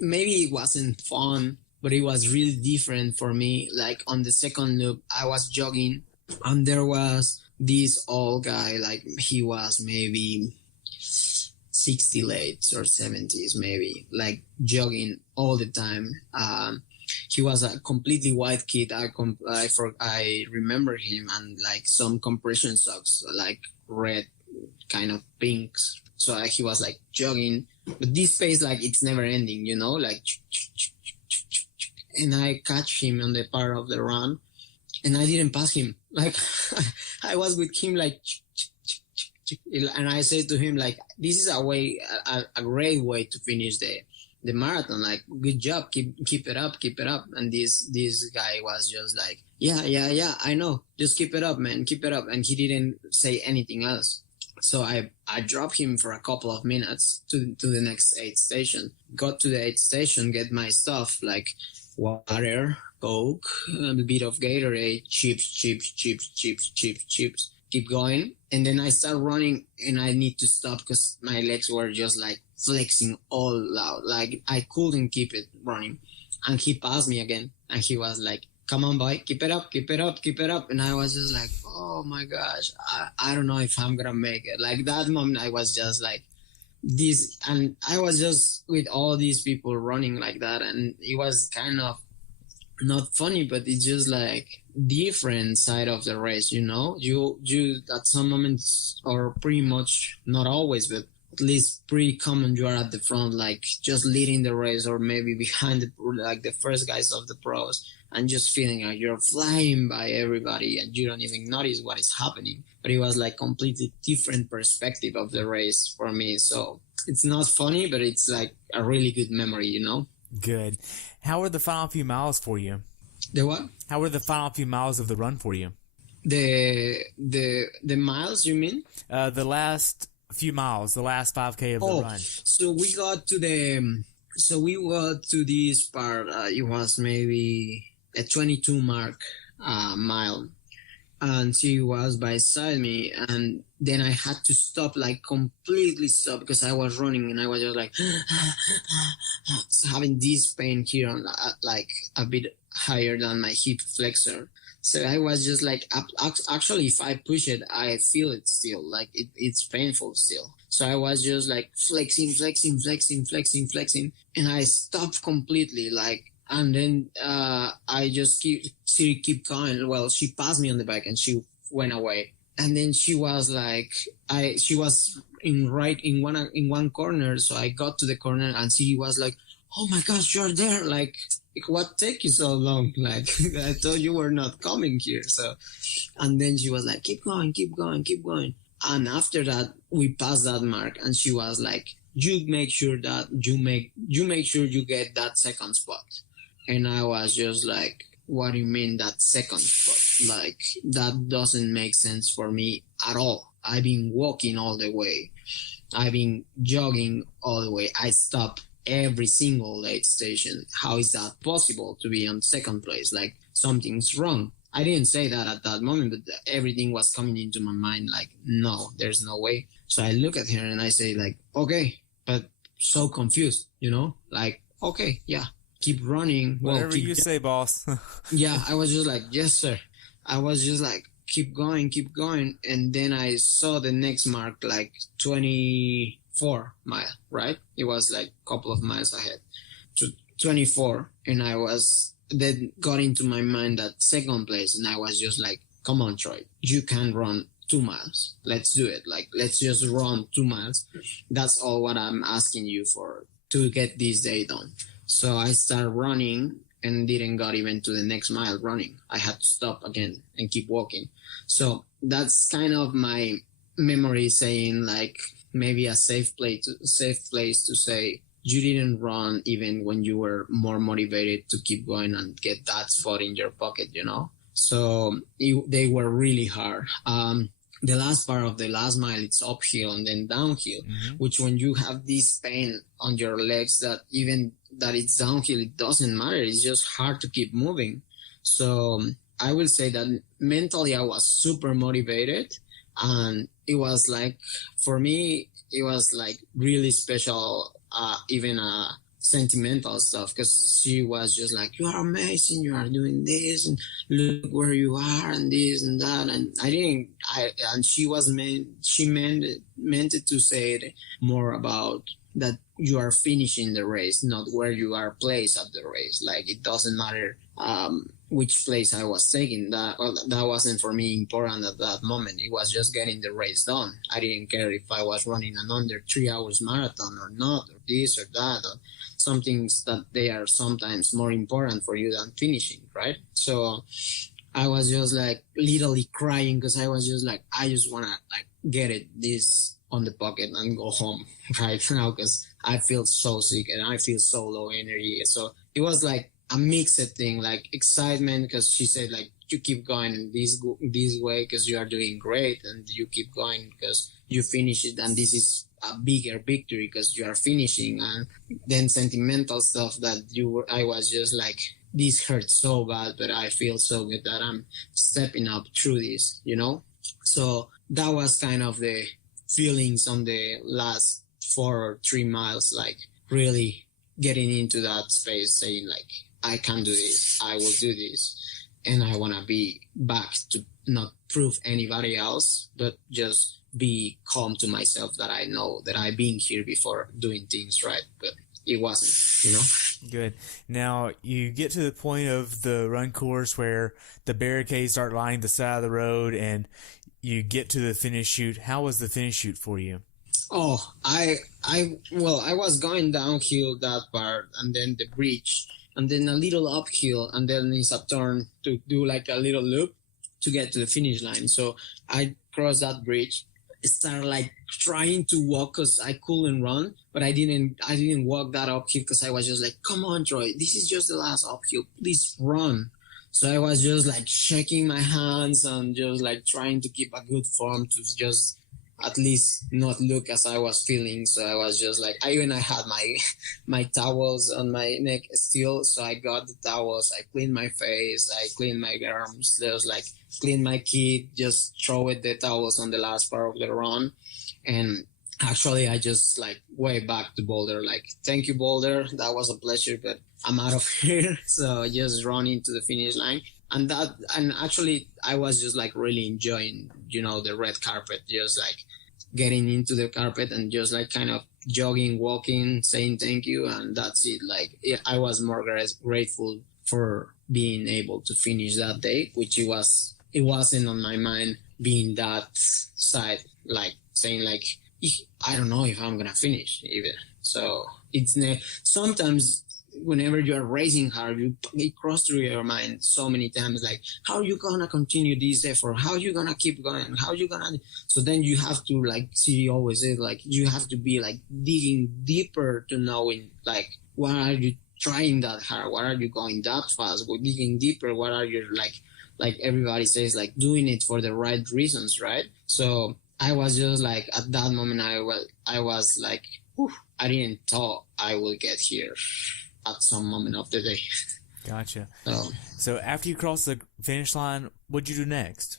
Maybe it wasn't fun, but it was really different for me. Like on the second loop, I was jogging, and there was this old guy, like he was maybe 60 late or 70s, maybe, like jogging all the time. He was a completely white kid. I remember him, and like some compression socks, like red, kind of pinks. So he was like jogging, but this pace, like it's never ending, you know, like. And I catch him on the part of the run, and I didn't pass him. Like I was with him, like, and I said to him, like, this is a great way to finish the marathon. Like, good job, keep it up. And this guy was just like, yeah, I know, just keep it up, man, keep it up. And he didn't say anything else. So I dropped him for a couple of minutes to the next aid station. Got to the aid station, get my stuff, like water, Coke, a bit of Gatorade, chips. Keep going. And then I start running, and I need to stop because my legs were just like flexing all out. Like I couldn't keep it running. And he passed me again, and he was like, come on, boy, keep it up. And I was just like, oh my gosh, I don't know if I'm gonna make it. Like that moment, I was just like this, and I was just with all these people running like that, and it was kind of not funny, but it's just like different side of the race, you know. You at some moments, or pretty much not always, but at least pretty common, you are at the front, like just leading the race, or maybe behind like the first guys of the pros, and just feeling like you're flying by everybody and you don't even notice what is happening. But it was like completely different perspective of the race for me. So it's not funny, but it's like a really good memory, you know? Good. How were the final few miles for you? The what? How were the final few miles of the run for you? The miles, you mean? The last few miles, the last 5K of the run. So we got to this part. It was maybe a 22 mile, and she was beside me, and then I had to stop, like completely stop, because I was running and I was just like having this pain here on like a bit higher than my hip flexor. So I was just like, actually, if I push it, I feel it still, like it's painful still. So I was just like flexing, and I stopped completely, like, and then I just keep going. Well, she passed me on the back and she went away. And then she was like, she was in one corner. So I got to the corner and she was like, "Oh my gosh, you're there! Like, what take you so long? Like, I thought you were not coming here." So, and then she was like, "Keep going, keep going, keep going." And after that, we passed that mark, and she was like, "You make sure that you make sure you get that second spot." And I was just like, "What do you mean that second spot? Like, that doesn't make sense for me at all. I've been walking all the way. I've been jogging all the way. I stopped every single aid station. How is that possible to be on second place? Like, something's wrong." I didn't say that at that moment, but everything was coming into my mind like, no, there's no way. So I look at her and I say like, "Okay," but so confused, like, "Okay, yeah, keep running." Whatever you say, boss. Yeah, I was just like, "Yes, sir." I was just like, keep going. And then I saw the next mark, like 24 mile, right? It was like a couple of miles ahead to 24. And then got into my mind that second place. And I was just like, "Come on, Troy, you can run 2 miles. Let's do it. Like, let's just run 2 miles. That's all what I'm asking you for to get this day done." So I started running and didn't got even to the next mile running. I had to stop again and keep walking. So that's kind of my memory, saying like, maybe a safe place to say you didn't run even when you were more motivated to keep going and get that spot in your pocket, So they were really hard. The last part of the last mile, it's uphill and then downhill, which when you have this pain on your legs, that even that it's downhill, it doesn't matter. It's just hard to keep moving. So I will say that mentally I was super motivated, and it was like, for me, it was like really special, even sentimental stuff, because she was just like, "You are amazing, you are doing this, and look where you are, and this and that." And and she meant it to say it more about that you are finishing the race, not where you are placed at the race. Like, it doesn't matter which place I was taking. That wasn't for me important at that moment. It was just getting the race done. I didn't care if I was running an under 3 hours marathon or not, or this or that, or some things that they are sometimes more important for you than finishing, right? So I was just like literally crying, because I was just like, I just want to like get this on the pocket and go home right now, because I feel so sick and I feel so low energy. So it was like a mixed thing, like excitement, because she said like, "You keep going in this way because you are doing great, and you keep going because you finish it, and this is a bigger victory because you are finishing." And then sentimental stuff that I was just like, this hurts so bad, but I feel so good that I'm stepping up through this, So that was kind of the feelings on the last 4 or 3 miles, like really getting into that space, saying like, I can do this, I will do this, and I want to be back to not prove anybody else, but just be calm to myself that I know that I've been here before doing things right, but it wasn't, Good. Now, you get to the point of the run course where the barricades start lining the side of the road, and you get to the finish chute. How was the finish chute for you? Oh, I was going downhill that part, and then the bridge, and then a little uphill, and then it's a turn to do like a little loop to get to the finish line. So I crossed that bridge, started like trying to walk because I couldn't run, but I didn't walk that uphill because I was just like, "Come on, Troy, this is just the last uphill, please run." So I was just like shaking my hands and just like trying to keep a good form to just at least not look as I was feeling. So I was just like, I had my towels on my neck still. So I got the towels, I cleaned my face, I cleaned my arms, just like clean my kit, just throw it the towels on the last part of the run. And actually I just like way back to Boulder, like, thank you, Boulder, that was a pleasure, but I'm out of here. So I just run into the finish line. And actually I was just like really enjoying, the red carpet, just like getting into the carpet and just like kind of jogging, walking, saying thank you. And that's it. Like, I was more grateful for being able to finish that day, which it wasn't on my mind being that side, like saying like, I don't know if I'm going to finish even. So sometimes whenever you're racing hard, it crosses through your mind so many times, like, how are you going to continue this effort? How are you going to keep going? How are you going to? So then you have to, like Siri always says, like, you have to be like digging deeper to knowing, like, why are you trying that hard? Why are you going that fast? We're digging deeper. What are you like everybody says, like, doing it for the right reasons, right? So I was just like, at that moment, I was like, whew, I didn't thought I would get here at some moment of the day. Gotcha. So after you crossed the finish line, what'd you do next?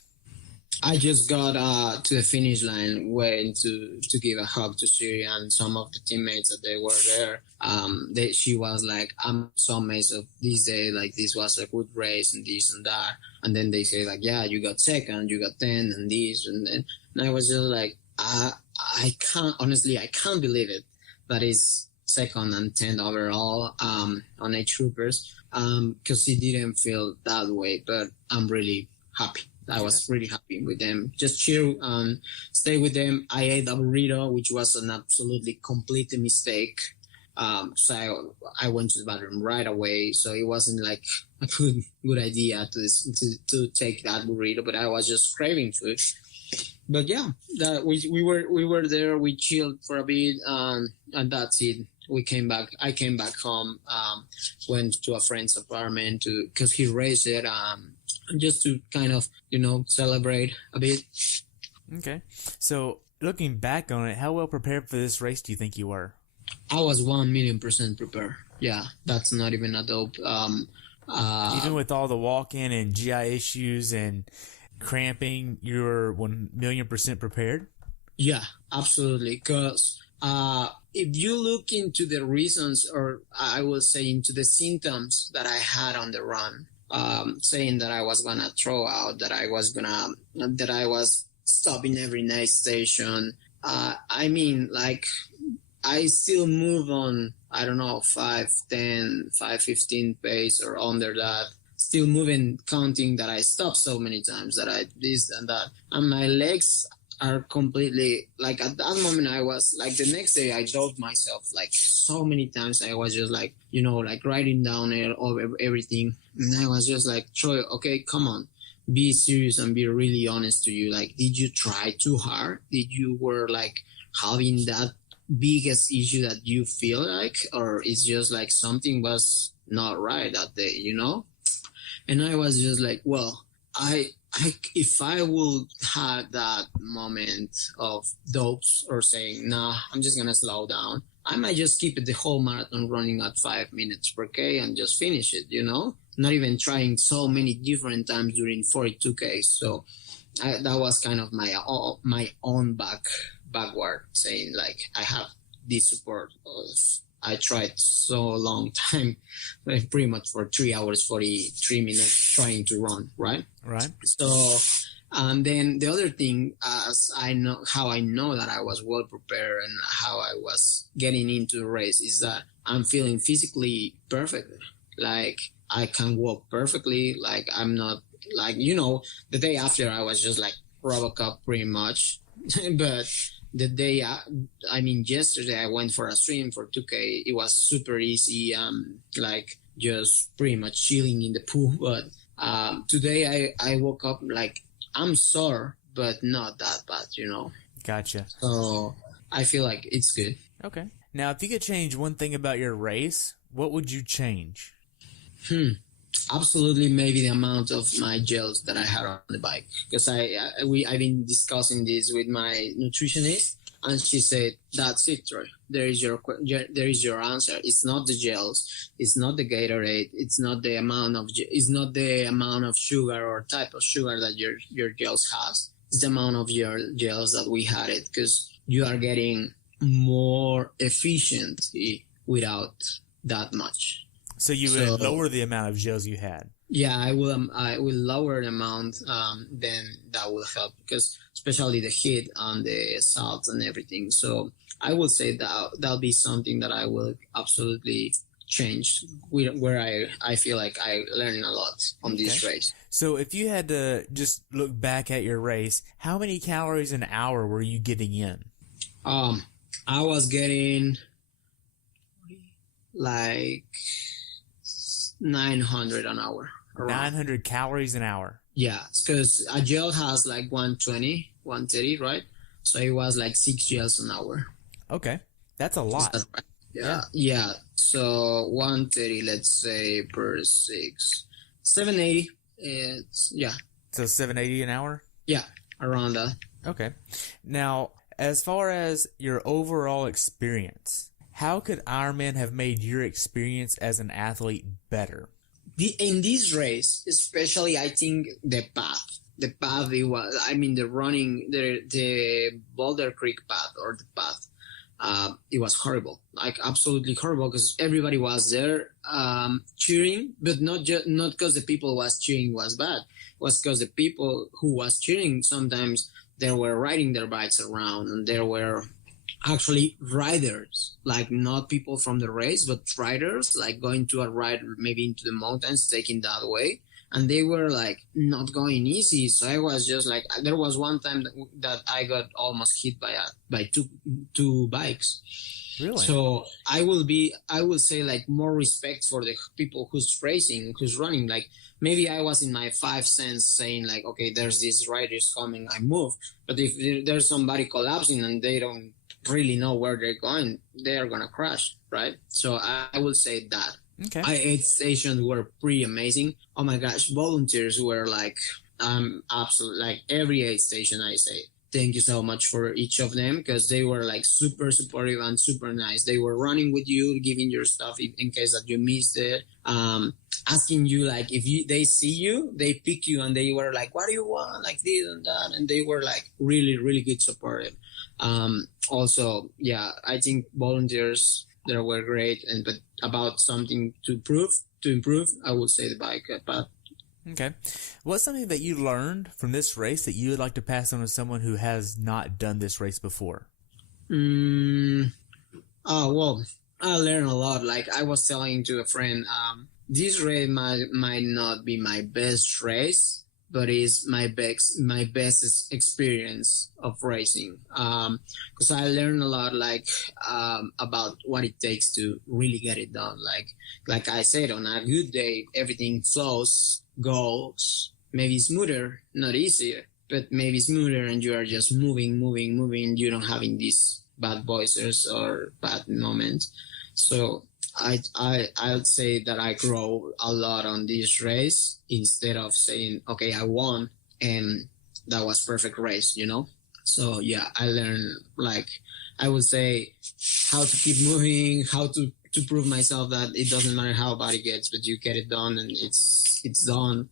I just got to the finish line, went to give a hug to Siri and some of the teammates that they were there. She was like, I'm so amazed of this day, like, this was a good race and this and that. And then they say like, yeah, you got second, you got 10 and this and then. And I was just like, I can't believe it. That is second and 10 overall on age troopers, because it didn't feel that way, but I'm really happy. I was really happy with them. Just chill and stay with them. I ate a burrito, which was an absolutely complete mistake. So I went to the bathroom right away. So it wasn't like a good idea to take that burrito, but I was just craving food. But yeah, we were there. We chilled for a bit, and that's it. We came back. I came back home. Went to a friend's apartment because he raced it. Just to kind of celebrate a bit. Okay, so looking back on it, how well prepared for this race do you think you were? I was 1,000,000% prepared. Yeah, that's not even a dope. Even with all the walk-in and GI issues and cramping, you're 1,000,000% prepared? Yeah, absolutely. Because if you look into the reasons, or I will say into the symptoms that I had on the run, saying that I was gonna throw out, that I was stopping every night station. I mean, like, I still move on, I don't know, 5:10, 5:15 pace or under that. Still moving, counting that I stopped so many times, that I this and that. And my legs are completely, like, at that moment I was like, the next day I told myself like so many times, I was just like, like writing down everything. And I was just like, Troy, okay, come on, be serious and be really honest to you. Like, did you try too hard? Did you were like having that biggest issue that you feel like, or it's just like something was not right that day, And I was just like, well, if I would have that moment of dopes or saying, nah, I'm just going to slow down, I might just keep it the whole marathon running at 5 minutes per K and just finish it, not even trying so many different times during 42K. So that was kind of my own backward saying, like, I have this support of, I tried so long time, like pretty much for 3 hours, 43 minutes trying to run, right? Right. So, then the other thing, as I know that I was well prepared and how I was getting into the race, is that I'm feeling physically perfect. Like, I can walk perfectly. Like, I'm not like, the day after I was just like Robocop pretty much, but the day, yesterday I went for a swim for 2K. It was super easy. Like, just pretty much chilling in the pool. But today I woke up like, I'm sore, but not that bad, Gotcha. So I feel like it's good. Okay. Now, if you could change one thing about your race, what would you change? Absolutely, maybe the amount of my gels that I had on the bike, because I've been discussing this with my nutritionist, and she said, "That's it, Troy. There is your answer. It's not the gels, it's not the Gatorade, it's not the amount of sugar or type of sugar that your gels has. It's the amount of your gels that we had it, because you are getting more efficiency without that much." So you would lower the amount of gels you had. Yeah, I will. I will lower the amount. Then that will help, because especially the heat and the salt and everything. So I will say that that'll be something that I will absolutely change. Where I feel like I learned a lot on this race. So if you had to just look back at your race, how many calories an hour were you getting in? I was getting like 900 an hour. Around. 900 calories an hour. Yeah, because a gel has like 120, 130, right? So it was like 6 gels an hour. Okay, that's a lot. Is that right? Yeah. So 130, let's say, per 6. 780. So 780 an hour? Yeah, around that. Okay. Now, as far as your overall experience, how could Ironman have made your experience as an athlete better? In this race, especially, I think the path, it was, the running, the Boulder Creek path, or the path, it was horrible, like absolutely horrible, because everybody was there cheering, but not because the people was cheering was bad. It was because the people who was cheering, sometimes they were riding their bikes around, and there were actually riders, like not people from the race, but riders, like going to a ride maybe into the mountains, taking that way, and they were like not going easy. So I was just like, there was one time that I got almost hit by two bikes. Really? So I will say like more respect for the people who's racing, who's running. Like maybe I was in my 5 cents saying like, okay, there's these riders coming, I move. But if there's somebody collapsing and they don't really know where they're going, they are gonna crash, right? So I will say that. Okay. Aid stations were pretty amazing. Oh my gosh, volunteers were like absolutely, like every aid station, I say thank you so much for each of them, because they were like super supportive and super nice. They were running with you, giving your stuff in case that you missed it, asking you like if they see you, they pick you, and they were like, what do you want, like this and that, and they were like really, really good supportive. Also, yeah, I think volunteers there were great, but about something to improve, I would say the bike path. Okay. What's something that you learned from this race that you would like to pass on to someone who has not done this race before? Well, I learned a lot. Like I was telling to a friend, this race might not be my best race, but it's my best experience of racing. Because I learned a lot, like about what it takes to really get it done. Like I said, on a good day, everything flows, goes maybe smoother, not easier, but maybe smoother, and you are just moving. You don't having these bad voices or bad moments. So I'd say that I grow a lot on this race, instead of saying, okay, I won and that was perfect race, So yeah, I learned, like, I would say, how to keep moving, how to prove myself that it doesn't matter how bad it gets, but you get it done and it's done.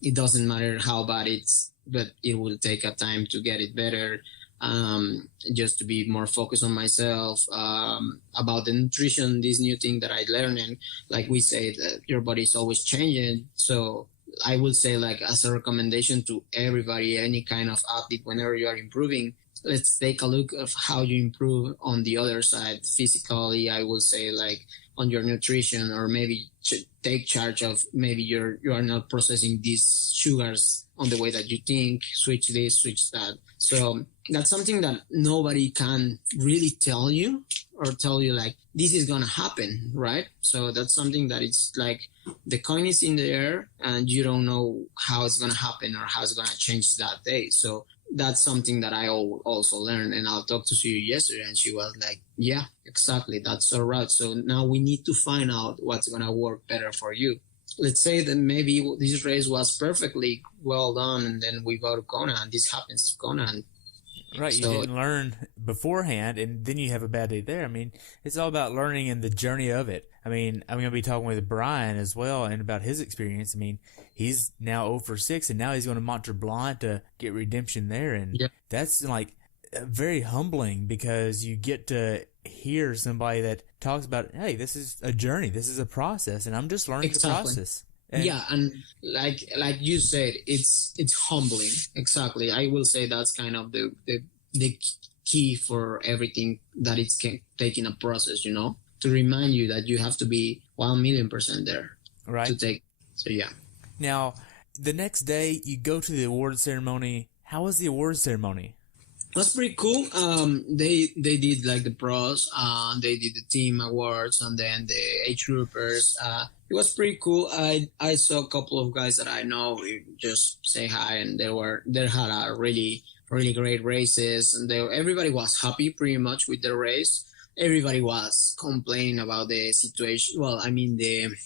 It doesn't matter how bad but it will take a time to get it better. Just to be more focused on myself, about the nutrition, this new thing that I learned. And like we say, that your body is always changing. So I would say, like, as a recommendation to everybody, any kind of athlete, whenever you are improving, let's take a look of how you improve on the other side physically. I would say, like, on your nutrition, or maybe take charge of, maybe you are not processing these sugars on the way that you think, switch this, switch that. So that's something that nobody can really tell you, or tell you like, this is going to happen, right? So that's something that it's like the coin is in the air and you don't know how it's going to happen or how it's going to change that day. So that's something that I also learned. And I talked to Siri yesterday, and she was like, yeah, exactly. That's all right. So now we need to find out what's going to work better for you. let's say that maybe this race was perfectly well done, and then we go to Kona, and this happens to Kona. And Right, you so, didn't learn beforehand, and then you have a bad day there. I mean, it's all about learning and the journey of it. I mean, I'm going to be talking with Brian as well and about his experience. I mean, he's now 0 for 6, and now he's going to Mont Tremblant to get redemption there. And yeah, that's like very humbling because you get to hear somebody that talks about, hey, this is a journey, this is a process, and I'm just learning the exactly. process. And Yeah, and like you said, it's humbling. Exactly. I will say that's kind of the key for everything, that it's taking a process, to remind you that you have to be 1,000,000% there right. to take. So yeah. Now, the next day you go to the award ceremony. How was the award ceremony? That's pretty cool. They did like the pros, they did the team awards, and then the age groupers. It was pretty cool. I saw a couple of guys that I know just say hi, and they had a really great races, and everybody was happy pretty much with the race. Everybody was complaining about the situation. Well, I mean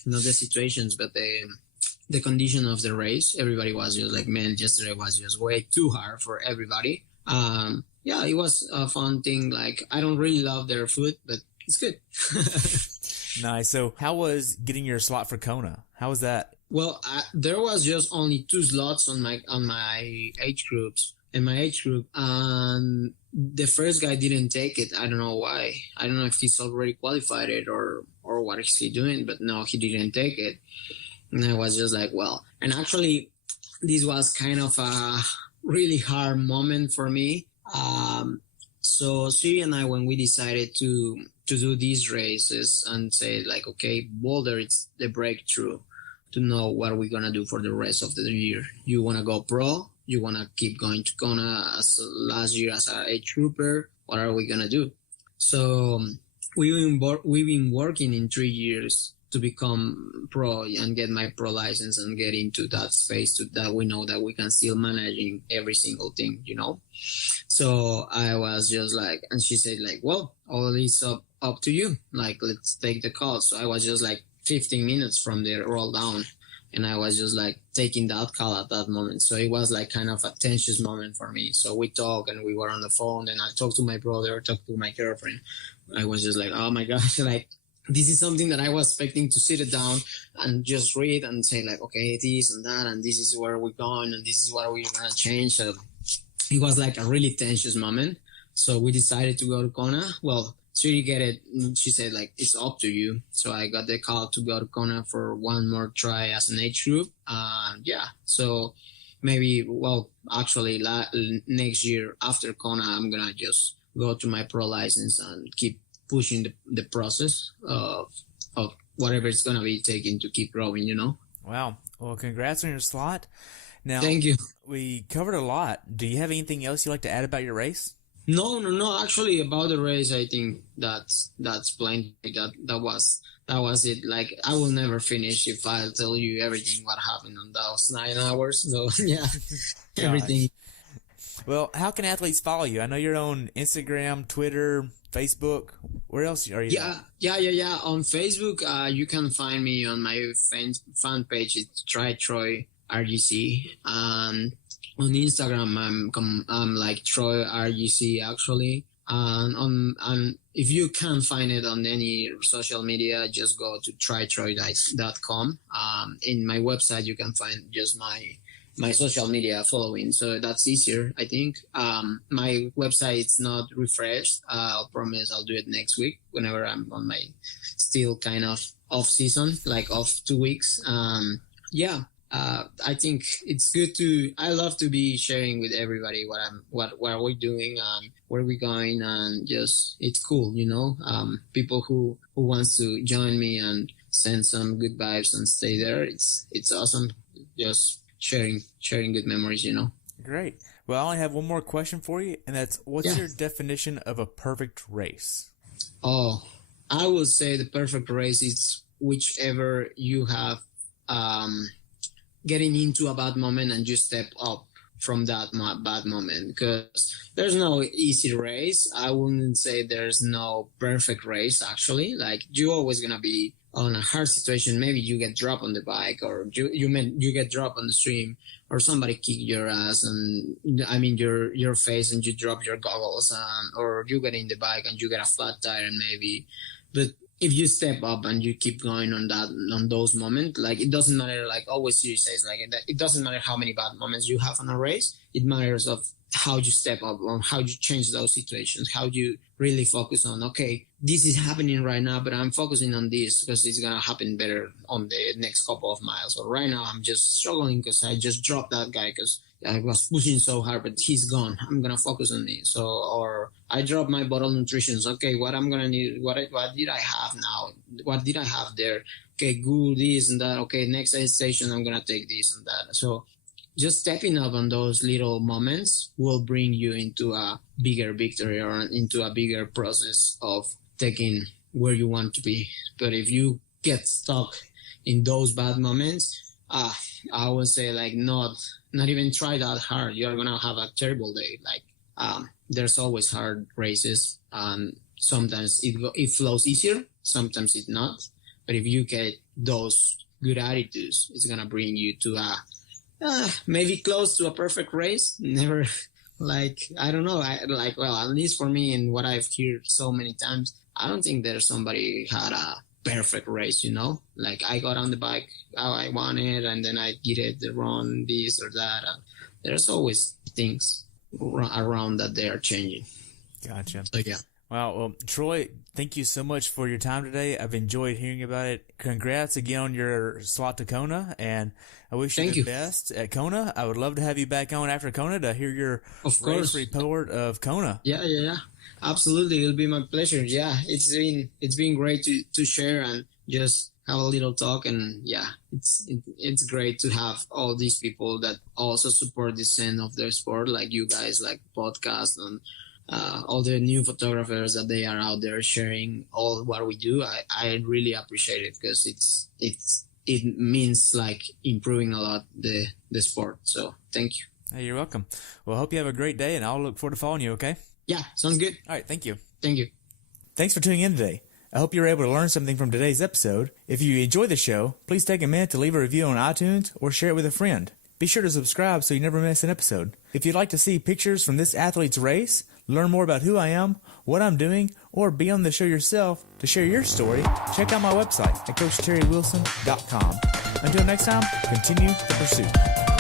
not the situations, but the condition of the race. Everybody was just like, man, yesterday was just way too hard for everybody. Yeah, it was a fun thing. Like, I don't really love their food, but it's good. Nice. So how was getting your slot for Kona? How was that? Well, there was just only 2 slots on my age groups, in my age group, and the first guy didn't take it. I don't know why. I don't know if he's already qualified it or what is he doing, but no, he didn't take it. And I was just like, well, and actually this was kind of a really hard moment for me. So Siri and I, when we decided to do these races and say like, okay, Boulder, it's the breakthrough to know what we're going to do for the rest of the year. You want to go pro? You want to keep going to Kona as last year as an age grouper? What are we going to do? So we've been working in 3 years to become pro and get my pro license and get into that space that we know that we can still managing every single thing, So I was just like, and she said like, well, all is up to you. Like, let's take the call. So I was just like 15 minutes from the roll down, and I was just like taking that call at that moment. So it was like kind of a tense moment for me. So we talked and we were on the phone, and I talked to my brother, talked to my girlfriend. I was just like, oh my gosh, like, this is something that I was expecting to sit it down and just read and say like, okay, this and that, and this is where we're going, and this is what we're going to change. So it was like a really tense moment. So we decided to go to Kona. Well, she get it. She said like, it's up to you. So I got the call to go to Kona for one more try as an age group. Yeah. So maybe, well, actually next year after Kona, I'm going to just go to my pro license and keep pushing the process of whatever it's going to be taking to keep growing, Wow. Well, congrats on your slot. Now, thank you. We covered a lot. Do you have anything else you'd like to add about your race? No. Actually, about the race, I think that's plenty. That was it. Like, I will never finish if I'll tell you everything what happened on those 9 hours. So yeah, everything. Well, how can athletes follow you? I know you're on Instagram, Twitter, Facebook. Where else are you? Yeah. On Facebook, you can find me on my fan page. It's Try Troy RGC. On Instagram, I'm like Troy RGC actually. And if you can't find it on any social media, just go to trytroy.com. In my website, you can find just my social media following, so that's easier, I think. My website is not refreshed. I'll promise I'll do it next week whenever I'm on my still kind of off season, like off 2 weeks. I think it's good I love to be sharing with everybody what we're doing and where we're going, and just, it's cool, people who wants to join me and send some good vibes and stay there. It's awesome. Just sharing good memories, Great. Well, I only have one more question for you, and that's, what's your definition of a perfect race? Oh, I would say the perfect race is whichever you have getting into a bad moment and you step up from that bad moment, because there's no easy race. I wouldn't say there's no perfect race, actually. Like, you're always going to be on a hard situation, maybe you get dropped on the bike, or you get dropped on the stream, or somebody kick your ass, and I mean your face, and you drop your goggles, or you get in the bike and you get a flat tire, and maybe, but if you step up and you keep going on those moments, like it doesn't matter. Like always, Siri says, like it doesn't matter how many bad moments you have on a race. It matters of how you step up, on how you change those situations, how you really focus on, okay, this is happening right now, but I'm focusing on this because it's going to happen better on the next couple of miles. Or right now I'm just struggling because I just dropped that guy because I was pushing so hard, but he's gone. I'm going to focus on this. So, or I dropped my bottle nutritions. Okay, what I'm going to need, what did I have now? What did I have there? Okay, good, this and that. Okay, next station, I'm going to take this and that. So just stepping up on those little moments will bring you into a bigger victory or into a bigger process of taking where you want to be. But if you get stuck in those bad moments, I would say like not even try that hard. You're going to have a terrible day. Like there's always hard races. Sometimes it flows easier. Sometimes it not. But if you get those good attitudes, it's going to bring you to a maybe close to a perfect race. Never, like, I don't know. Well, at least for me and what I've heard so many times, I don't think there's somebody had a perfect race, you know? Like I got on the bike how I wanted, and then I get it the wrong, this or that. There's always things around that they are changing. Gotcha. So, yeah. Wow. Well, Troy, thank you so much for your time today. I've enjoyed hearing about it. Congrats again on your slot to Kona, and I wish you the best at Kona. I would love to have you back on after Kona to hear your race report of Kona. Yeah. Absolutely. It'll be my pleasure. Yeah, it's been great to share and just have a little talk. And yeah, it's great to have all these people that also support the scene of their sport, like you guys, like podcast and all the new photographers that they are out there sharing all what we do. I really appreciate it because it means like improving a lot the sport. So thank you. Hey, you're welcome. Well, I hope you have a great day, and I'll look forward to following you. Okay. Yeah, sounds good. All right, thank you. Thank you. Thanks for tuning in today. I hope you were able to learn something from today's episode. If you enjoy the show, please take a minute to leave a review on iTunes or share it with a friend. Be sure to subscribe so you never miss an episode. If you'd like to see pictures from this athlete's race, learn more about who I am, what I'm doing, or be on the show yourself to share your story, check out my website at CoachTerryWilson.com. Until next time, continue the pursuit.